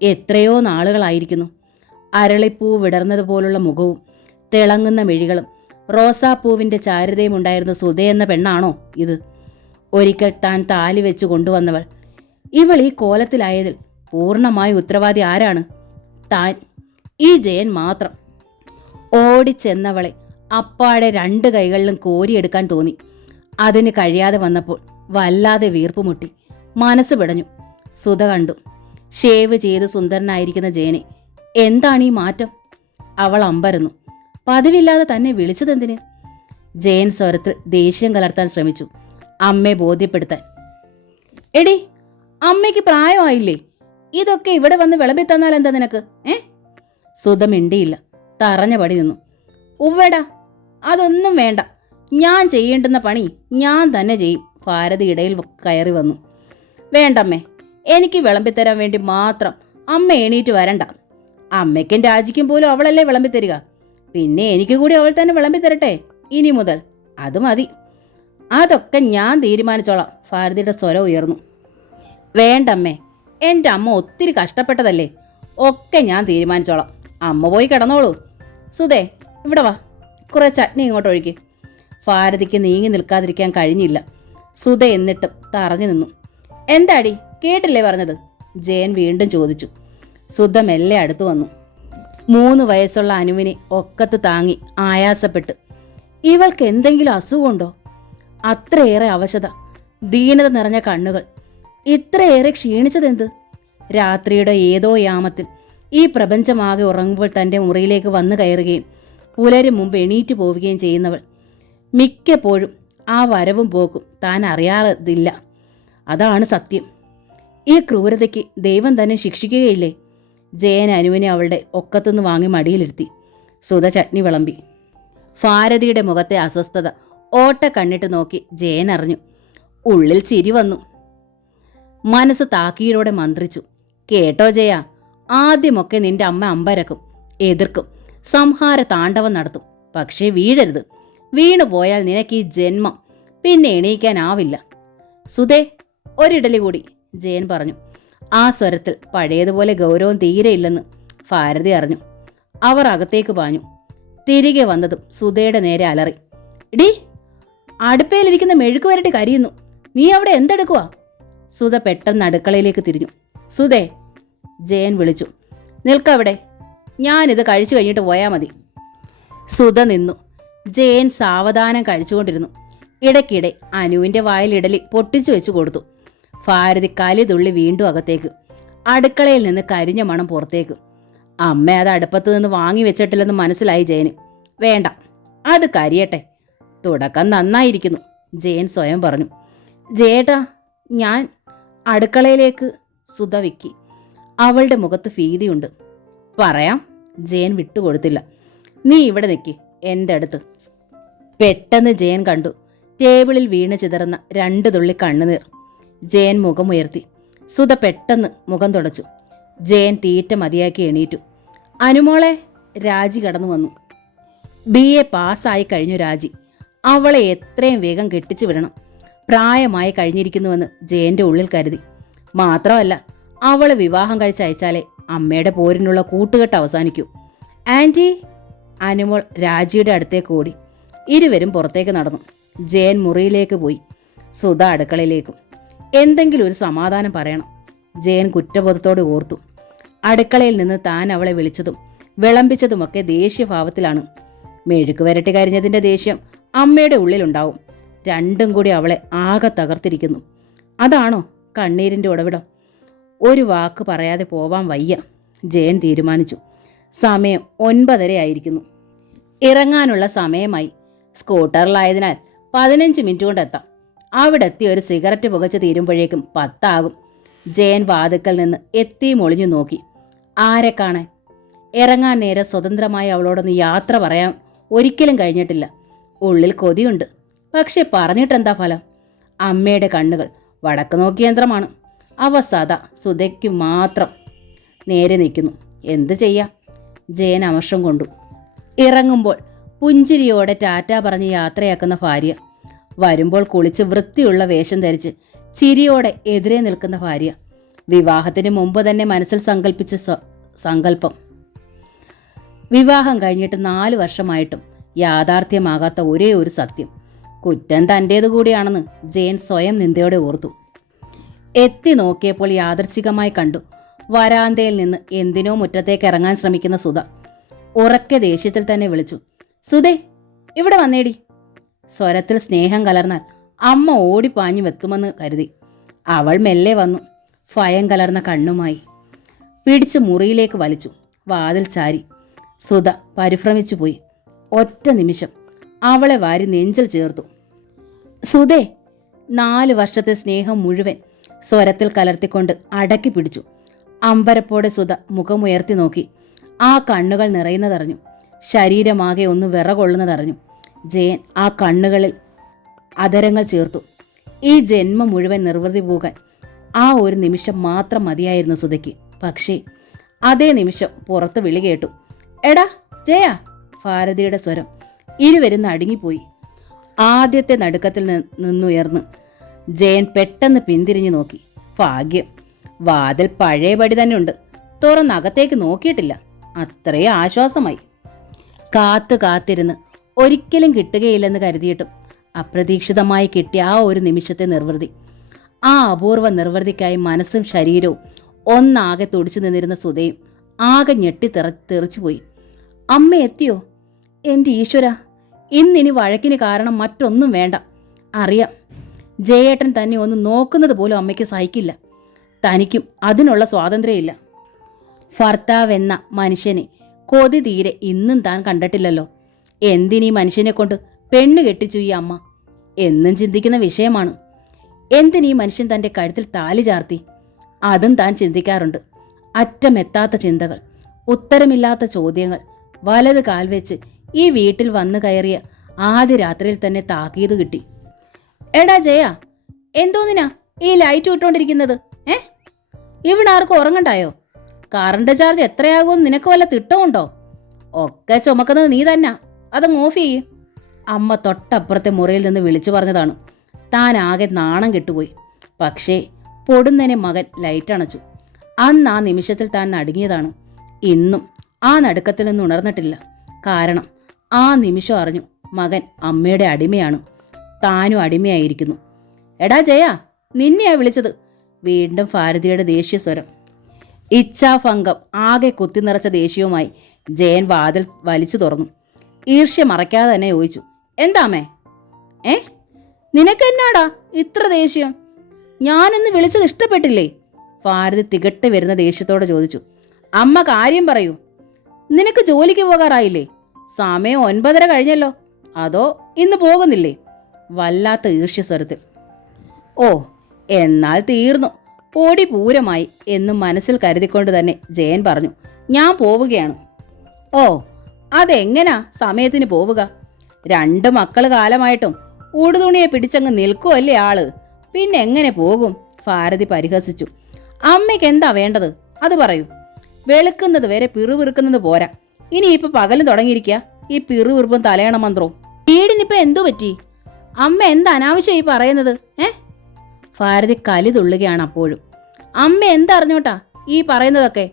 എത്രയോ നാളുകളായിരിക്കുന്നു. അരളിപ്പൂ വിടർന്നതുപോലുള്ള മുഖവും തിളങ്ങുന്ന മിഴികളും റോസാപ്പൂവിൻ്റെ ചാരുതയും ഉണ്ടായിരുന്ന സുധയെന്ന പെണ്ണാണോ ഇത്? ഒരിക്കൽ താൻ താലി വെച്ച് കൊണ്ടുവന്നവൾ. ഇവൾ ഈ കോലത്തിലായതിൽ പൂർണ്ണമായി ഉത്തരവാദി ആരാണ്? താൻ, ഈ ജയൻ മാത്രം. ഓടിച്ചെന്നവളെ അപ്പാടെ 2 കൈകളിലും കോരിയെടുക്കാൻ തോന്നി. അതിന് കഴിയാതെ വന്നപ്പോൾ വല്ലാതെ വീർപ്പുമുട്ടി, മനസ്സ് പിടഞ്ഞു. സുധ കണ്ടു. ഷേവ് ചെയ്ത് സുന്ദരനായിരിക്കുന്ന ജയനെ. എന്താണ് ഈ മാറ്റം? അവൾ അമ്പരന്നു. പതിവില്ലാതെ തന്നെ വിളിച്ചതെന്തിന്? ജയൻ സ്വരത്തിൽ ദേഷ്യം കലർത്താൻ ശ്രമിച്ചു, അമ്മയെ ബോധ്യപ്പെടുത്താൻ. എടി, അമ്മയ്ക്ക് പ്രായമായില്ലേ? ഇതൊക്കെ ഇവിടെ വന്ന് വിളമ്പി തന്നാൽ എന്താ നിനക്ക്? സുധ മിണ്ടിയില്ല, തറഞ്ഞ പടി നിന്നു. ഉവ്വടാ, അതൊന്നും വേണ്ട. ഞാൻ ചെയ്യേണ്ടുന്ന പണി ഞാൻ തന്നെ ചെയ്യും. ഭാരതി ഇടയിൽ കയറി വന്നു. വേണ്ടമ്മേ, എനിക്ക് വിളമ്പിത്തരാൻ വേണ്ടി മാത്രം അമ്മ എണീറ്റ് വരണ്ട. അമ്മയ്ക്കും രാജിക്കും പോലും അവളല്ലേ വിളമ്പിത്തരിക. പിന്നെ എനിക്ക് കൂടി അവൾ തന്നെ വിളമ്പിത്തരട്ടെ ഇനി മുതൽ. അത് മതി. അതൊക്കെ ഞാൻ തീരുമാനിച്ചോളാം. ഭാരതിയുടെ സ്വരം ഉയർന്നു. വേണ്ടമ്മേ, എൻ്റെ അമ്മ ഒത്തിരി കഷ്ടപ്പെട്ടതല്ലേ. ഒക്കെ ഞാൻ തീരുമാനിച്ചോളാം. അമ്മ പോയി കിടന്നോളൂ. സുധേ, ഇവിടെ വാ, കുറെ ചട്നി ഇങ്ങോട്ട് ഒഴുക്കി. ഭാരതിക്ക് നീങ്ങി നിൽക്കാതിരിക്കാൻ കഴിഞ്ഞില്ല. സുധ എന്നിട്ടും തറഞ്ഞു നിന്നു. എന്താടി, കേട്ടില്ലേ പറഞ്ഞത്? ജയൻ വീണ്ടും ചോദിച്ചു. സുധ മെല്ലെ അടുത്തു വന്നു. 3 വയസ്സുള്ള അനുവിനെ ഒക്കത്ത് താങ്ങി ആയാസപ്പെട്ട്. ഇവൾക്ക് എന്തെങ്കിലും അസുഖമുണ്ടോ? അത്രയേറെ അവശത, ദീനത നിറഞ്ഞ കണ്ണുകൾ. ഇത്രയേറെ ക്ഷീണിച്ചതെന്ത്? രാത്രിയുടെ ഏതോ യാമത്തിൽ ഈ പ്രപഞ്ചമാകെ ഉറങ്ങുമ്പോൾ തൻ്റെ മുറിയിലേക്ക് വന്നു കയറുകയും പുലരും മുമ്പ് എണീറ്റ് പോവുകയും ചെയ്യുന്നവൾ. മിക്കപ്പോഴും ആ വരവും പോക്കും താൻ അറിയാറില്ല. അതാണ് സത്യം. ഈ ക്രൂരതയ്ക്ക് ദൈവം തന്നെ ശിക്ഷിക്കുകയില്ലേ? ജയൻ അനുവിനെ അവളുടെ ഒക്കത്തുനിന്ന് വാങ്ങി മടിയിലിരുത്തി. സുധ ചട്നി വിളമ്പി. ഭാരതിയുടെ മുഖത്തെ അസ്വസ്ഥത ഓട്ട കണ്ണിട്ട് നോക്കി ജയൻ അറിഞ്ഞു. ഉള്ളിൽ ചിരി വന്നു. മനസ്സ് താക്കീരോടെ മന്ത്രിച്ചു. കേട്ടോ ജയ, ആദ്യമൊക്കെ നിന്റെ അമ്മ അമ്പരക്കും, എതിർക്കും, സംഹാര താണ്ഡവം നടത്തും. പക്ഷേ വീഴരുത്. വീണുപോയാൽ നിനക്ക് ഈ ജന്മം പിന്നെ എണീക്കാനാവില്ല. സുധേ, ഒരിഡലി കൂടി, ജയൻ പറഞ്ഞു. ആ സ്വരത്തിൽ പഴയതുപോലെ ഗൗരവം തീരെയില്ലെന്ന് ഭാരതി അറിഞ്ഞു. അവർ അകത്തേക്ക് പാഞ്ഞു. തിരികെ വന്നതും സുധയുടെ നേരെ അലറി. എടീ, അടുപ്പയിലിരിക്കുന്ന മെഴുക്ക് വരട്ടി കരിയുന്നു. നീ അവിടെ എന്തെടുക്കുവാ? സുധ പെട്ടെന്ന് അടുക്കളയിലേക്ക് തിരിഞ്ഞു. സുധേ, ജയൻ വിളിച്ചു. നിൽക്കവിടെ, ഞാനിത് കഴിച്ചു കഴിഞ്ഞിട്ട് പോയാൽ മതി. സുധ നിന്നു. ജയൻ സാവധാനം കഴിച്ചുകൊണ്ടിരുന്നു. ഇടയ്ക്കിടെ അനുവിൻ്റെ വായിൽ ഇഡലി പൊട്ടിച്ചു വെച്ചു കൊടുത്തു. ഭാരതി കലിതുള്ളി വീണ്ടും അകത്തേക്ക്. അടുക്കളയിൽ നിന്ന് കരിഞ്ഞ മണം പുറത്തേക്ക്. അമ്മ അത് അടുപ്പത്ത് നിന്ന് വാങ്ങി വെച്ചിട്ടില്ലെന്ന് മനസ്സിലായി ജയന്. വേണ്ട, അത് കരിയട്ടെ. തുടക്കം നന്നായിരിക്കുന്നു, ജയൻ സ്വയം പറഞ്ഞു. ജയേട്ടാ, ഞാൻ അടുക്കളയിലേക്ക്. സുധ വിക്കി. അവളുടെ മുഖത്ത് ഭീതിയുണ്ട്. പറയാം, ജയൻ വിട്ടുകൊടുത്തില്ല. നീ ഇവിടെ നിൽക്കി, എൻ്റെ അടുത്ത്. പെട്ടെന്ന് ജയൻ കണ്ടു ടേബിളിൽ വീണ് ചിതറുന്ന 2 തുള്ളി കണ്ണുനീർ. ജയൻ മുഖമുയർത്തി. സുധ പെട്ടെന്ന് മുഖം തുടച്ചു. ജയൻ തീറ്റ മതിയാക്കി എണീറ്റു. അനുമോളെ, രാജി കടന്നു വന്നു. BA പാസ്സായി കഴിഞ്ഞു രാജി. അവളെ എത്രയും വേഗം കെട്ടിച്ചു വിടണം. പ്രായമായി കഴിഞ്ഞിരിക്കുന്നുവെന്ന് ജയന്റെ ഉള്ളിൽ കരുതി. മാത്രമല്ല, അവളെ വിവാഹം കഴിച്ചയച്ചാലേ അമ്മയുടെ പോരിനുള്ള കൂട്ടുകെട്ട് അവസാനിക്കൂ. ആൻറ്റി, അനുമോൾ രാജിയുടെ അടുത്തേക്ക് ഓടി. ഇരുവരും പുറത്തേക്ക് നടന്നു. ജയൻ മുറിയിലേക്ക് പോയി. സുധ അടുക്കളയിലേക്കും. എന്തെങ്കിലും ഒരു സമാധാനം പറയണം. ജയൻ കുറ്റബോധത്തോടെ ഓർത്തു. അടുക്കളയിൽ നിന്ന് താൻ അവളെ വിളിച്ചതും വിളമ്പിച്ചതുമൊക്കെ ദേഷ്യഭാവത്തിലാണ്. മെഴുക്ക് വരട്ടി കരിഞ്ഞതിൻ്റെ ദേഷ്യം അമ്മയുടെ ഉള്ളിലുണ്ടാവും. രണ്ടും കൂടി അവളെ ആകെ തകർത്തിരിക്കുന്നു. അതാണോ കണ്ണീരിൻ്റെ ഉറവിടം? ഒരു വാക്ക് പറയാതെ പോവാൻ വയ്യ. ജയൻ തീരുമാനിച്ചു. സമയം 9:30 ആയിരിക്കുന്നു. ഇറങ്ങാനുള്ള സമയമായി. സ്കൂട്ടറിലായതിനാൽ 15 മിനിറ്റ് കൊണ്ടെത്താം. അവിടെ എത്തി ഒരു സിഗരറ്റ് പുകച്ച് തീരുമ്പോഴേക്കും 10 ആകും. ജയൻ വാതുക്കൽ നിന്ന് എത്തിയും ഒളിഞ്ഞു നോക്കി. ആരെ കാണാൻ? ഇറങ്ങാൻ നേരെ സ്വതന്ത്രമായി അവളോടൊന്ന് യാത്ര പറയാൻ ഒരിക്കലും കഴിഞ്ഞിട്ടില്ല. ഉള്ളിൽ കൊതിയുണ്ട്. പക്ഷെ പറഞ്ഞിട്ടെന്താ ഫലം? അമ്മയുടെ കണ്ണുകൾ വടക്ക് നോക്കിയ യന്ത്രമാണ്. അവ സദാ സുധയ്ക്ക് മാത്രം നേരെ നിൽക്കുന്നു. എന്ത് ചെയ്യാം? ജയൻ അമർഷം കൊണ്ടു. ഇറങ്ങുമ്പോൾ പുഞ്ചിരിയോടെ ടാറ്റ പറഞ്ഞ് യാത്രയാക്കുന്ന ഭാര്യ. വരുമ്പോൾ കുളിച്ച് വൃത്തിയുള്ള വേഷം ധരിച്ച് ചിരിയോടെ എതിരെ നിൽക്കുന്ന ഭാര്യ. വിവാഹത്തിന് മുമ്പ് തന്നെ മനസ്സിൽ സങ്കല്പിച്ച സങ്കല്പം. വിവാഹം കഴിഞ്ഞിട്ട് 4 വർഷമായിട്ടും യാഥാർത്ഥ്യമാകാത്ത ഒരേ ഒരു സത്യം. കുറ്റം തൻ്റേതു കൂടിയാണെന്ന് ജയൻ സ്വയം നിന്ദയോടെ ഓർത്തു. എത്തി നോക്കിയപ്പോൾ യാദർച്ഛികമായി കണ്ടു വരാന്തയിൽ നിന്ന് എന്തിനോ മുറ്റത്തേക്ക് ഇറങ്ങാൻ ശ്രമിക്കുന്ന സുധ. ഉറക്കെ ദേഷ്യത്തിൽ തന്നെ വിളിച്ചു, സുധേ, ഇവിടെ വന്നേടി. സ്വരത്തിൽ സ്നേഹം കലർന്നാൽ അമ്മ ഓടിപ്പാഞ്ഞു വെത്തുമെന്ന് കരുതി. അവൾ മെല്ലെ വന്നു. ഭയം കലർന്ന കണ്ണുമായി പിടിച്ച് മുറിയിലേക്ക് വലിച്ചു. വാതിൽ ചാരി. സുധ പരിഭ്രമിച്ചു പോയി. ഒറ്റ നിമിഷം അവളെ വാരി നെഞ്ചിൽ ചേർത്തു. സുധേ! 4 വർഷത്തെ സ്നേഹം മുഴുവൻ സ്വരത്തിൽ കലർത്തിക്കൊണ്ട് അടക്കി പിടിച്ചു. അമ്പരപ്പോടെ സുധ മുഖമുയർത്തി നോക്കി. ആ കണ്ണുകൾ നിറയുന്നതറിഞ്ഞു. ശരീരമാകെ ഒന്ന് വിറകൊള്ളുന്നതറിഞ്ഞു. ജയൻ ആ കണ്ണുകളിൽ അധരങ്ങൾ ചേർത്തു. ഈ ജന്മം മുഴുവൻ നിർവൃതി പോകാൻ ആ ഒരു നിമിഷം മാത്രം മതിയായിരുന്നു സുധയ്ക്ക്. പക്ഷേ അതേ നിമിഷം പുറത്ത് വിളി കേട്ടു. എടാ ജയ! ഭാരതിയുടെ സ്വരം. ഇരുവരും നടുങ്ങിപ്പോയി. ആദ്യത്തെ നടുക്കത്തിൽ നിന്നുയർന്ന് ജയൻ പെട്ടെന്ന് പിന്തിരിഞ്ഞു നോക്കി. ഭാഗ്യം, വാതിൽ പഴയപടി തന്നെ ഉണ്ട്. തുറന്നകത്തേക്ക് നോക്കിയിട്ടില്ല. അത്രയും ആശ്വാസമായി. കാത്തിരുന്ന് ഒരിക്കലും കിട്ടുകയില്ലെന്ന് കരുതിയിട്ടും അപ്രതീക്ഷിതമായി കിട്ടിയ ആ ഒരു നിമിഷത്തെ നിർവൃതി. ആ അപൂർവ നിർവൃതിക്കായി മനസ്സും ശരീരവും ഒന്നാകെ തുടിച്ചു നിന്നിരുന്ന സുധയും ആകെ തെറിച്ചുപോയി. അമ്മ എത്തിയോ? എൻ്റെ ഈശ്വര, ഇന്നിനി വഴക്കിന് കാരണം മറ്റൊന്നും വേണ്ട. അറിയാം, ജയേട്ടൻ തന്നെ ഒന്ന് നോക്കുന്നത് പോലും അമ്മയ്ക്ക് സഹിക്കില്ല. തനിക്കും അതിനുള്ള സ്വാതന്ത്ര്യമില്ല. ഭർത്താവെന്ന മനുഷ്യനെ കൊതി തീരെ ഇന്നും താൻ കണ്ടിട്ടില്ലല്ലോ. എന്തിനീ മനുഷ്യനെ കൊണ്ട് പെണ്ണ് കെട്ടിച്ചു ഈ അമ്മ എന്നും ചിന്തിക്കുന്ന വിഷയമാണ്. എന്തിനീ മനുഷ്യൻ തൻ്റെ കഴുത്തിൽ താലി ചാർത്തി? അതും താൻ ചിന്തിക്കാറുണ്ട്. അറ്റമെത്താത്ത ചിന്തകൾ, ഉത്തരമില്ലാത്ത ചോദ്യങ്ങൾ. വലത് കാൽ വെച്ച് ഈ വീട്ടിൽ വന്നു കയറിയ ആദ്യ രാത്രിയിൽ തന്നെ താക്കീത് കിട്ടി. എടാ ജയ, എന്തോന്നിനാ ഈ ലൈറ്റ് വിട്ടുകൊണ്ടിരിക്കുന്നത്? ഇവിടെ ആർക്കും ഉറങ്ങണ്ടായോ? കറണ്ട് ചാർജ് എത്രയാകുമെന്ന് നിനക്ക് വല്ല തിട്ടമുണ്ടോ? ഒക്കെ ചുമക്കുന്നത് നീ തന്നെ. അതങ്ങ് ഓഫ് ചെയ്യ്. അമ്മ തൊട്ടപ്പുറത്തെ മുറിയിൽ നിന്ന് വിളിച്ചു പറഞ്ഞതാണ്. താൻ ആകെ നാണം കെട്ടുപോയി. പക്ഷേ പൊടുന്നനെ മകൻ ലൈറ്റ് അണച്ചു. അന്ന് ആ നിമിഷത്തിൽ താൻ നടുങ്ങിയതാണ്. ഇന്നും ആ നടുക്കത്തിൽ നിന്ന് ഉണർന്നിട്ടില്ല. കാരണം ആ നിമിഷം അറിഞ്ഞു മകൻ അമ്മയുടെ അടിമയാണ്. താനും അടിമയായിരിക്കുന്നു. എടാ ജയ, നിന്നെയാ വിളിച്ചത്. വീണ്ടും ഭാരതിയുടെ ദേഷ്യസ്വരം. ഇച്ഛാഭംഗം ആകെ കുത്തിനിറച്ച ദേഷ്യവുമായി ജയൻ വാതിൽ വലിച്ചു തുറന്നു. ഈർഷ്യ മറയ്ക്കാതെ തന്നെ ചോദിച്ചു, എന്താമേ? നിനക്കെന്നാടാ ഇത്ര ദേഷ്യം? ഞാനൊന്ന് വിളിച്ചത് ഇഷ്ടപ്പെട്ടില്ലേ? ഭാരതി തികട്ടി വരുന്ന ദേഷ്യത്തോടെ ചോദിച്ചു. അമ്മ കാര്യം പറയൂ. നിനക്ക് ജോലിക്ക് പോകാറായില്ലേ? സമയം 9:30 കഴിഞ്ഞല്ലോ. അതോ ഇന്ന് പോകുന്നില്ലേ? വല്ലാത്ത ഈർഷ്യസ്വരത്തിൽ. ഓ, എന്നാൽ തീർന്നു, പൊടി പൂരമായി എന്നും മനസ്സിൽ കരുതിക്കൊണ്ട് തന്നെ ജയൻ പറഞ്ഞു, ഞാൻ പോവുകയാണ്. ഓ, അതെങ്ങനാ സമയത്തിന് പോവുക? 2 മക്കൾ കാലമായിട്ടും ഊടുതുണിയെ പിടിച്ചങ്ങ് നിൽക്കുമല്ലേ ആള്. പിന്നെ എങ്ങനെ പോകും? ഭാരതി പരിഹസിച്ചു. അമ്മയ്ക്ക് എന്താ വേണ്ടത് അത് പറയൂ. വെളുക്കുന്നത് വരെ പിറുപിറുക്കുന്നത് പോരാ. ഇനിയിപ്പോൾ പകലും തുടങ്ങിയിരിക്കുക ഈ പിറുപിറുപ്പും തലയണ മന്ത്രവും. വീടിനിപ്പോൾ എന്തു പറ്റി? അമ്മ എന്ത് അനാവശ്യമായി പറയുന്നത്? ഭാരതി കലി തുള്ളുകയാണ് അപ്പോഴും. അമ്മ എന്തറിഞ്ഞോട്ടാ ഈ പറയുന്നതൊക്കെ?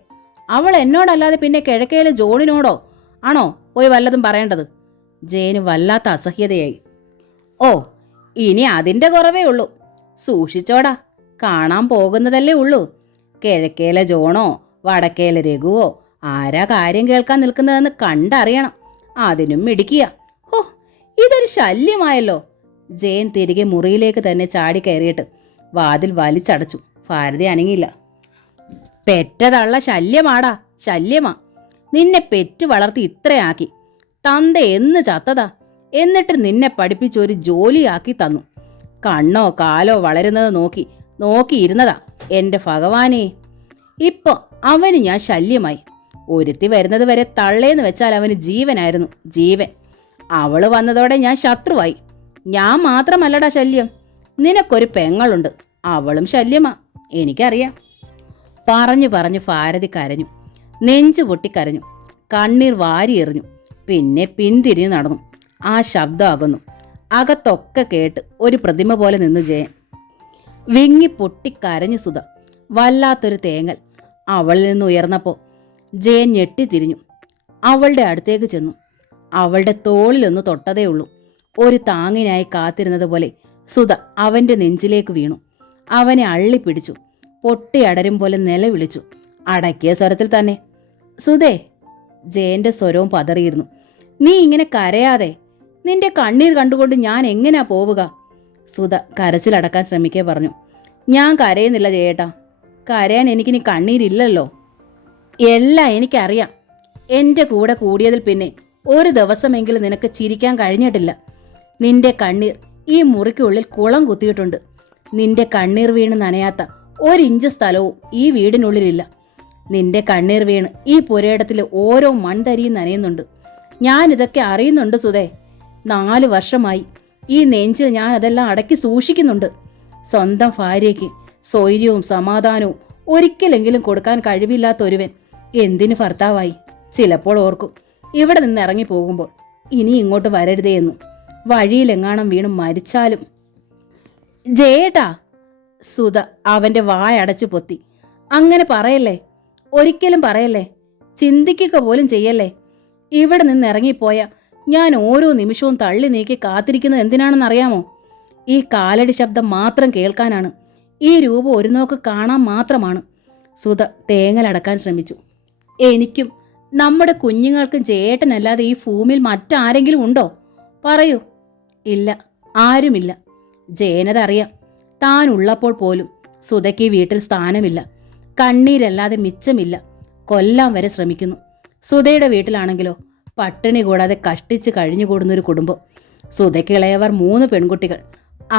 അവൾ എന്നോടല്ലാതെ പിന്നെ കിഴക്കേലെ ജോണിനോടോ ആണോ പോയി വല്ലതും പറയേണ്ടത്? ജയന് വല്ലാത്ത അസഹ്യതയായി. ഓ, ഇനി അതിൻ്റെ കുറവേ ഉള്ളൂ. സൂക്ഷിച്ചോടാ, കാണാൻ പോകുന്നതല്ലേ ഉള്ളൂ. കിഴക്കേലെ ജോണോ വടക്കേലെ രഘുവോ ആരാ കാര്യം കേൾക്കാൻ നിൽക്കുന്നതെന്ന് കണ്ടറിയണം. അതിനും മിടിക്കുക. ഓ, ഇതൊരു ശല്യമായല്ലോ. ജയൻ തിരികെ മുറിയിലേക്ക് തന്നെ ചാടി കയറിയിട്ട് വാതിൽ വലിച്ചടച്ചു. ഭാരതി അനങ്ങിയില്ല. പെറ്റതള്ള ശല്യമാടാ, ശല്യമാ. നിന്നെ പെറ്റു വളർത്തി ഇത്രയാക്കി. തന്ത എന്ന് ചത്തതാ. എന്നിട്ട് നിന്നെ പഠിപ്പിച്ചൊരു ജോലിയാക്കി തന്നു. കണ്ണോ കാലോ വളരുന്നത് നോക്കിയിരുന്നതാ എൻ്റെ ഭഗവാനേ. ഇപ്പൊ അവന് ഞാൻ ശല്യമായി. ഒരുത്തി വരുന്നത് വരെ തള്ളേന്ന് വെച്ചാൽ അവന് ജീവനായിരുന്നു, ജീവൻ. അവള് വന്നതോടെ ഞാൻ ശത്രുവായി. ഞാൻ മാത്രമല്ലടാ ശല്യം. നിനക്കൊരു പെങ്ങളുണ്ട്, അവളും ശല്യമാ, എനിക്കറിയാം. പറഞ്ഞു ഭാരതി കരഞ്ഞു. നെഞ്ചു പൊട്ടിക്കരഞ്ഞു. കണ്ണീർ വാരിയെറിഞ്ഞു. പിന്നെ പിന്തിരിഞ്ഞു നടന്നു. ആ ശബ്ദം അകന്നു. അകത്തൊക്കെ കേട്ട് ഒരു പ്രതിമ പോലെ നിന്നു ജയൻ. വിങ്ങി പൊട്ടിക്കരഞ്ഞു സുധ. വല്ലാത്തൊരു തേങ്ങൽ അവളിൽ നിന്ന് ഉയർന്നപ്പോൾ ജയൻ ഞെട്ടിത്തിരിഞ്ഞു. അവളുടെ അടുത്തേക്ക് ചെന്നു. അവളുടെ തോളിലൊന്ന് തൊട്ടതേ ഉള്ളൂ. ഒരു താങ്ങിനായി കാത്തിരുന്നത് പോലെ സുധ അവൻ്റെ നെഞ്ചിലേക്ക് വീണു. അവനെ അള്ളിപ്പിടിച്ചു. പൊട്ടിയടരും പോലെ നിലവിളിച്ചു. അടക്കിയ സ്വരത്തിൽ തന്നെ. സുധേ. ജയന്റെ സ്വരവും പതറിയിരുന്നു. നീ ഇങ്ങനെ കരയാതെ. നിന്റെ കണ്ണീർ കണ്ടുകൊണ്ട് ഞാൻ എങ്ങനെയാ പോവുക? സുധ കരച്ചിലടക്കാൻ ശ്രമിക്കേ പറഞ്ഞു. ഞാൻ കരയുന്നില്ല ജയേട്ടാ. കരയാൻ എനിക്കിനി കണ്ണീരില്ലല്ലോ. എല്ലാം എനിക്കറിയാം. എൻ്റെ കൂടെ കൂടിയതിൽ പിന്നെ ഒരു ദിവസമെങ്കിലും നിനക്ക് ചിരിക്കാൻ കഴിഞ്ഞിട്ടില്ല. നിന്റെ കണ്ണീർ ഈ മുറിക്കുള്ളിൽ കുളം കുത്തിയിട്ടുണ്ട്. നിന്റെ കണ്ണീർ വീണ് നനയാത്ത ഒരിഞ്ച് സ്ഥലവും ഈ വീടിനുള്ളിലില്ല. നിന്റെ കണ്ണീർ വീണ് ഈ പുരയിടത്തിൽ ഓരോ മൺതരിയും നനയുന്നുണ്ട്. ഞാനിതൊക്കെ അറിയുന്നുണ്ട് സുധേ. 4 വർഷമായി ഈ നെഞ്ചിൽ ഞാൻ അതെല്ലാം അടക്കി സൂക്ഷിക്കുന്നുണ്ട്. സ്വന്തം ഭാര്യയ്ക്ക് സ്വൈര്യവും സമാധാനവും ഒരിക്കലെങ്കിലും കൊടുക്കാൻ കഴിവില്ലാത്തൊരുവൻ എന്തിനു ഭർത്താവായി? ചിലപ്പോൾ ഓർക്കും ഇവിടെ നിന്ന് ഇറങ്ങി പോകുമ്പോൾ ഇനി ഇങ്ങോട്ട് വരരുതേ എന്ന്. വഴിയിലെങ്ങാണം വീണ് മരിച്ചാലും. ജയേട്ടാ. സുധ അവൻ്റെ വായടച്ചു പൊത്തി. അങ്ങനെ പറയല്ലേ, ഒരിക്കലും പറയല്ലേ. ചിന്തിക്കുക പോലും ചെയ്യല്ലേ. ഇവിടെ നിന്ന് ഇറങ്ങിപ്പോയ ഞാൻ ഓരോ നിമിഷവും തള്ളി നീക്കി കാത്തിരിക്കുന്നത് എന്തിനാണെന്നറിയാമോ? ഈ കാലടി ശബ്ദം മാത്രം കേൾക്കാനാണ്. ഈ രൂപം ഒരു നോക്ക് കാണാൻ മാത്രമാണ്. സുധ തേങ്ങലടക്കാൻ ശ്രമിച്ചു. എനിക്കും നമ്മുടെ കുഞ്ഞുങ്ങൾക്കും ചേട്ടനല്ലാതെ ഈ ഭൂമിയിൽ മറ്റാരെങ്കിലും ഉണ്ടോ? പറയൂ. ഇല്ല, ആരുമില്ല. ജയനതറിയാം. താൻ ഉള്ളപ്പോൾ പോലും സുധയ്ക്ക് വീട്ടിൽ സ്ഥാനമില്ല. കണ്ണീരല്ലാതെ മിച്ചമില്ല. കൊല്ലാൻ വരെ ശ്രമിക്കുന്നു. സുധയുടെ വീട്ടിലാണെങ്കിലോ പട്ടിണി കൂടാതെ കഷ്ടിച്ച് കഴിഞ്ഞുകൂടുന്നൊരു കുടുംബം. സുധയ്ക്ക് ഇളയവർ 3 പെൺകുട്ടികൾ.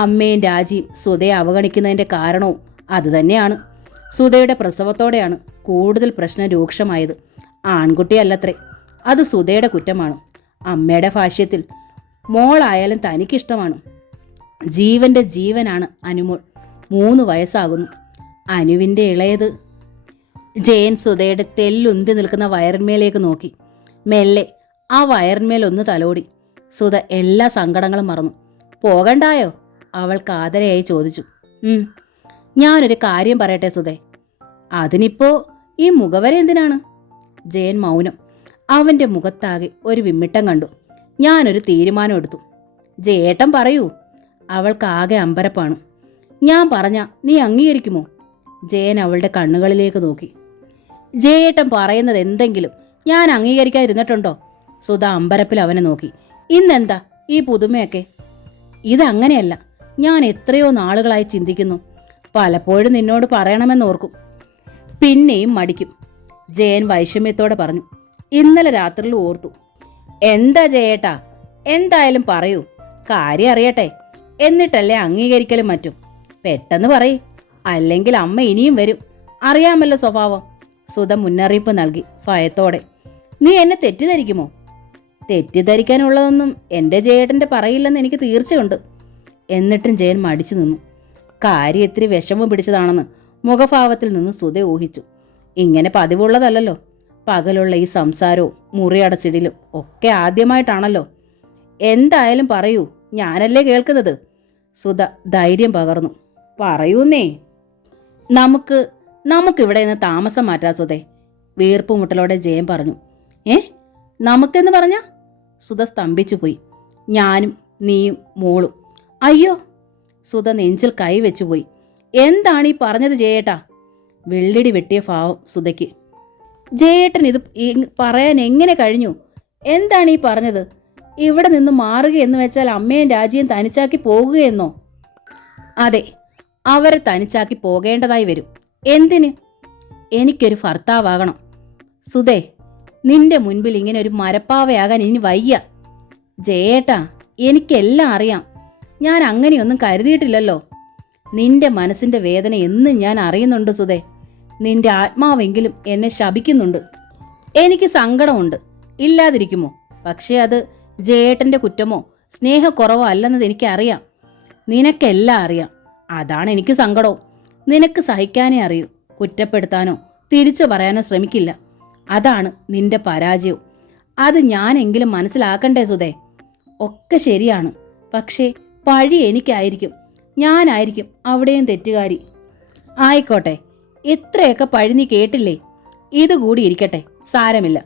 അമ്മയും രാജിയും സുധയെ അവഗണിക്കുന്നതിൻ്റെ കാരണവും അതുതന്നെയാണ്. സുധയുടെ പ്രസവത്തോടെയാണ് കൂടുതൽ പ്രശ്നം രൂക്ഷമായത്. ആൺകുട്ടിയല്ലത്രേ. അത് സുധയുടെ കുറ്റമാണ്. അമ്മയുടെ ഭാഷ്യത്തിൽ മോളായാലും തനിക്കിഷ്ടമാണ്. ജീവന്റെ ജീവനാണ് അനുമോൾ. 3 വയസ്സാകുന്നു. അനുവിൻ്റെ ഇളയത്. ജയൻ സുധയുടെ തെല്ലുന്തി നിൽക്കുന്ന വയറിന്മേലേക്ക് നോക്കി. മെല്ലെ ആ വയറിന്മേലൊന്ന് തലോടി. സുധ എല്ലാ സങ്കടങ്ങളും മറന്നു. പോകണ്ടായോ? അവൾ കാതരയായി ചോദിച്ചു. ഞാനൊരു കാര്യം പറയട്ടെ സുധേ. അതിനിപ്പോ ഈ മുഖവര എന്തിനാണ്? ജയൻ മൗനം. അവൻ്റെ മുഖത്താകെ ഒരു വിമ്മിട്ടം കണ്ടു. ഞാനൊരു തീരുമാനം എടുത്തു. ജയേട്ടൻ പറയൂ. അവൾക്കാകെ അമ്പരപ്പാണ്. ഞാൻ പറഞ്ഞ നീ അംഗീകരിക്കുമോ? ജയൻ അവളുടെ കണ്ണുകളിലേക്ക് നോക്കി. ജയേട്ടൻ പറയുന്നത് എന്തെങ്കിലും ഞാൻ അംഗീകരിക്കാതിരുന്നിട്ടുണ്ടോ? സുധ അമ്പരപ്പിൽ അവനെ നോക്കി. ഇന്നെന്താ ഈ പുതുമയൊക്കെ? ഇതങ്ങനെയല്ല. ഞാൻ എത്രയോ നാളുകളായി ചിന്തിക്കുന്നു. പലപ്പോഴും നിന്നോട് പറയണമെന്നോർക്കും, പിന്നെയും മടിക്കും. ജയൻ വൈഷമ്യത്തോടെ പറഞ്ഞു. ഇന്നലെ രാത്രിയിൽ ഓർത്തു. എന്താ ജയേട്ടാ? എന്തായാലും പറയൂ. കാര്യം അറിയട്ടെ. എന്നിട്ടല്ലേ അംഗീകരിക്കലും മറ്റും. പെട്ടെന്ന് പറയ്, അല്ലെങ്കിൽ അമ്മ ഇനിയും വരും. അറിയാമല്ലോ സ്വഭാവം. സുധ മുന്നറിയിപ്പ് നൽകി ഭയത്തോടെ. നീ എന്നെ തെറ്റിദ്ധരിക്കുമോ? തെറ്റിദ്ധരിക്കാനുള്ളതൊന്നും എൻ്റെ ജയേട്ടൻ്റെ പറയില്ലെന്ന് എനിക്ക് തീർച്ചയുണ്ട്. എന്നിട്ടും ജയൻ മടിച്ചു നിന്നു. കാര്യം ഇത്തിരി വിഷമം പിടിച്ചതാണെന്ന് മുഖഭാവത്തിൽ നിന്ന് സുധ ഊഹിച്ചു. ഇങ്ങനെ പതിവുള്ളതല്ലല്ലോ. പകലുള്ള ഈ സംസാരവും മുറിയടച്ചിടലും ഒക്കെ ആദ്യമായിട്ടാണല്ലോ. എന്തായാലും പറയൂ, ഞാനല്ലേ കേൾക്കുന്നത്. സുധ ധൈര്യം പകർന്നു. പറയൂന്നേ. നമുക്കിവിടെ നിന്ന് താമസം മാറ്റാ സുധേ, വീർപ്പുമുട്ടലോടെ ജയൻ പറഞ്ഞു. നമുക്കെന്ന് പറഞ്ഞ? സുധ സ്തംഭിച്ചു പോയി. ഞാനും നീയും മോളും. അയ്യോ! സുധ നെഞ്ചിൽ കൈവെച്ചുപോയി. എന്താണ് ഈ പറഞ്ഞത് ജയേട്ടാ? വെള്ളിടി വെട്ടിയ ഭാവം സുധയ്ക്ക്. ജയേട്ടൻ ഇത് പറയാൻ എങ്ങനെ കഴിഞ്ഞു? എന്താണ് ഈ പറഞ്ഞത്? ഇവിടെ നിന്ന് മാറുകയെന്ന് വെച്ചാൽ അമ്മയും രാജിയും തനിച്ചാക്കി പോകുകയെന്നോ? അതെ, അവരെ തനിച്ചാക്കി പോകേണ്ടതായി വരും. എന്തിന്? എനിക്കൊരു ഭർത്താവാകണം. സുധേ, നിന്റെ മുൻപിൽ ഇങ്ങനെ ഒരു മരപ്പാവയാകാൻ ഇനി വയ്യ. ജയേട്ടാ, എനിക്കെല്ലാം അറിയാം. ഞാൻ അങ്ങനെയൊന്നും കരുതിയിട്ടില്ലല്ലോ. നിന്റെ മനസ്സിന്റെ വേദന എന്നും ഞാൻ അറിയുന്നുണ്ട് സുധേ. നിന്റെ ആത്മാവെങ്കിലും എന്നെ ശപിക്കുന്നുണ്ട്. എനിക്ക് സങ്കടമുണ്ട്, ഇല്ലാതിരിക്കുമോ? പക്ഷേ അത് ജയേട്ടന്റെ കുറ്റമോ സ്നേഹക്കുറവോ അല്ലെന്നത് എനിക്കറിയാം. നിനക്കെല്ലാം അറിയാം. അതാണ് എനിക്ക് സങ്കടവും. നിനക്ക് സഹിക്കാനേ അറിയൂ. കുറ്റപ്പെടുത്താനോ തിരിച്ചു പറയാനോ ശ്രമിക്കില്ല. അതാണ് നിന്റെ പരാജയവും. അത് ഞാനെങ്കിലും മനസ്സിലാക്കണ്ടേ സുധേ? ഒക്കെ ശരിയാണ്, പക്ഷേ പഴി എനിക്കായിരിക്കും. ഞാനായിരിക്കും അവിടെയും തെറ്റുകാരി. ആയിക്കോട്ടെ, ഇത്രയൊക്കെ പഴി നീ കേട്ടില്ലേ? ഇതുകൂടി ഇരിക്കട്ടെ, സാരമില്ല.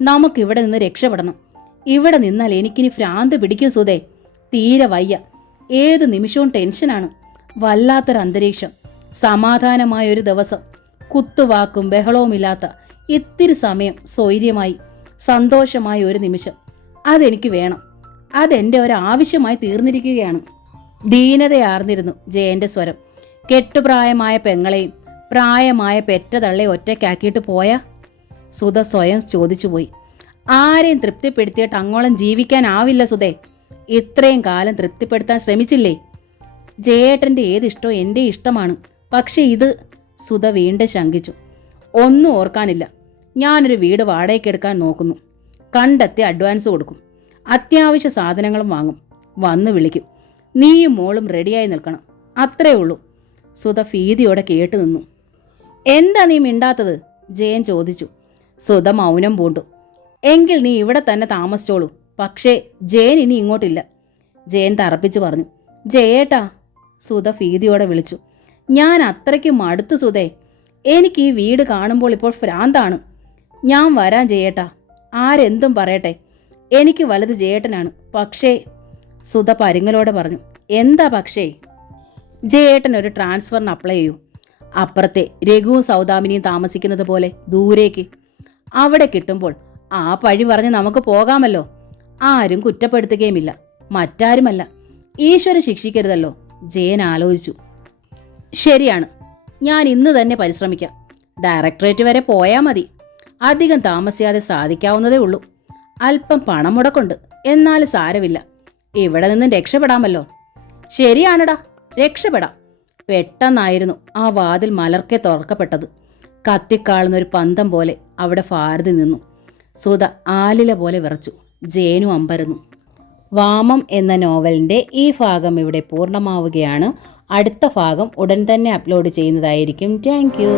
നമുക്കിവിടെ നിന്ന് രക്ഷപ്പെടണം. ഇവിടെ നിന്നാൽ എനിക്കിനി ഭ്രാന്ത് പിടിക്കും സുധേ. തീരെ വയ്യ. ഏതു നിമിഷവും ടെൻഷനാണ്. വല്ലാത്തൊരു അന്തരീക്ഷം. സമാധാനമായൊരു ദിവസം. കുത്തുവാക്കും ബഹളവുമില്ലാത്ത ഇത്തിരി സമയം സ്വൈര്യമായി സന്തോഷമായ ഒരു നിമിഷം. അതെനിക്ക് വേണം. അതെൻ്റെ ഒരാവശ്യമായി തീർന്നിരിക്കുകയാണ്. ദീനതയാർന്നിരുന്നു ജയന്റെ സ്വരം. കെട്ടുപ്രായമായ പെങ്ങളെയും പ്രായമായ പെറ്റതള്ളെ ഒറ്റയ്ക്കാക്കിയിട്ട് പോയാ? സുധ സ്വയം ചോദിച്ചുപോയി. ആരെയും തൃപ്തിപ്പെടുത്തിയിട്ട് അങ്ങോളം ജീവിക്കാനാവില്ല സുധേ. ഇത്രയും കാലം തൃപ്തിപ്പെടുത്താൻ ശ്രമിച്ചില്ലേ? ജയേട്ടൻ്റെ ഏതിഷ്ടോ എൻ്റെ ഇഷ്ടമാണ്. പക്ഷെ ഇത്... സുധ വീണ്ടും ശങ്കിച്ചു. ഒന്നും ഓർക്കാനില്ല. ഞാനൊരു വീട് വാടകയ്ക്കെടുക്കാൻ നോക്കുന്നു. കണ്ടെത്തി അഡ്വാൻസ് കൊടുക്കും. അത്യാവശ്യ സാധനങ്ങളും വാങ്ങും. വന്ന് വിളിക്കും. നീയും മോളും റെഡിയായി നിൽക്കണം. അത്രേ ഉള്ളൂ. സുധ ഭീതിയോടെ കേട്ടു നിന്നു. എന്താ നീ മിണ്ടാത്തത്? ജയൻ ചോദിച്ചു. സുധ മൗനം പൂണ്ടു. എങ്കിൽ നീ ഇവിടെ തന്നെ താമസിച്ചോളൂ. പക്ഷേ ജയൻ ഇനി ഇങ്ങോട്ടില്ല. ജയൻ തറപ്പിച്ചു പറഞ്ഞു. ജയേട്ടാ, സുധ ഭീതിയോടെ വിളിച്ചു. ഞാൻ അത്രയ്ക്ക് മടുത്തു സുധേ. എനിക്ക് ഈ വീട് കാണുമ്പോൾ ഇപ്പോൾ ഭ്രാന്താണ്. ഞാൻ വരാൻ ജയേട്ടാ. ആരെന്തും പറയട്ടെ, എനിക്ക് വലുത് ജയേട്ടനാണ്. പക്ഷേ... സുധ പരുങ്ങലോടെ പറഞ്ഞു. എന്താ പക്ഷേ? ജയേട്ടൻ ഒരു ട്രാൻസ്ഫറിന് അപ്ലൈ ചെയ്യൂ. അപ്പുറത്തെ രഘുവും സൗദാമിനിയും താമസിക്കുന്നത് പോലെ ദൂരേക്ക്. അവിടെ കിട്ടുമ്പോൾ ആ പഴി പറഞ്ഞ് നമുക്ക് പോകാമല്ലോ. ആരും കുറ്റപ്പെടുത്തുകയുമില്ല. മറ്റാരുമല്ല. ഈശ്വരൻ ശിക്ഷിക്കരുതല്ലോ. ജയൻ ആലോചിച്ചു. ശരിയാണ്, ഞാൻ ഇന്ന് തന്നെ പരിശ്രമിക്കാം. ഡയറക്ടറേറ്റ് വരെ പോയാൽ മതി. അധികം താമസിയാതെ സാധിക്കാവുന്നതേ ഉള്ളൂ. അല്പം പണം മുടക്കുണ്ട്, എന്നാലും സാരമില്ല. ഇവിടെ നിന്നും രക്ഷപ്പെടാമല്ലോ. ശരിയാണടാ, രക്ഷപ്പെടാം. പെട്ടെന്നായിരുന്നു ആ വാതിൽ മലർക്കെ തുറക്കപ്പെട്ടത്. കത്തിക്കാളുന്നൊരു പന്തം പോലെ അവിടെ ഭാരതി നിന്നു. സുധ ആലില പോലെ വിറച്ചു. ജേനു അമ്പരന്നു. വാമം എന്ന നോവലിൻ്റെ ഈ ഭാഗം ഇവിടെ പൂർണ്ണമാവുകയാണ്. അടുത്ത ഭാഗം ഉടൻ തന്നെ അപ്ലോഡ് ചെയ്യുന്നതായിരിക്കും. Thank you.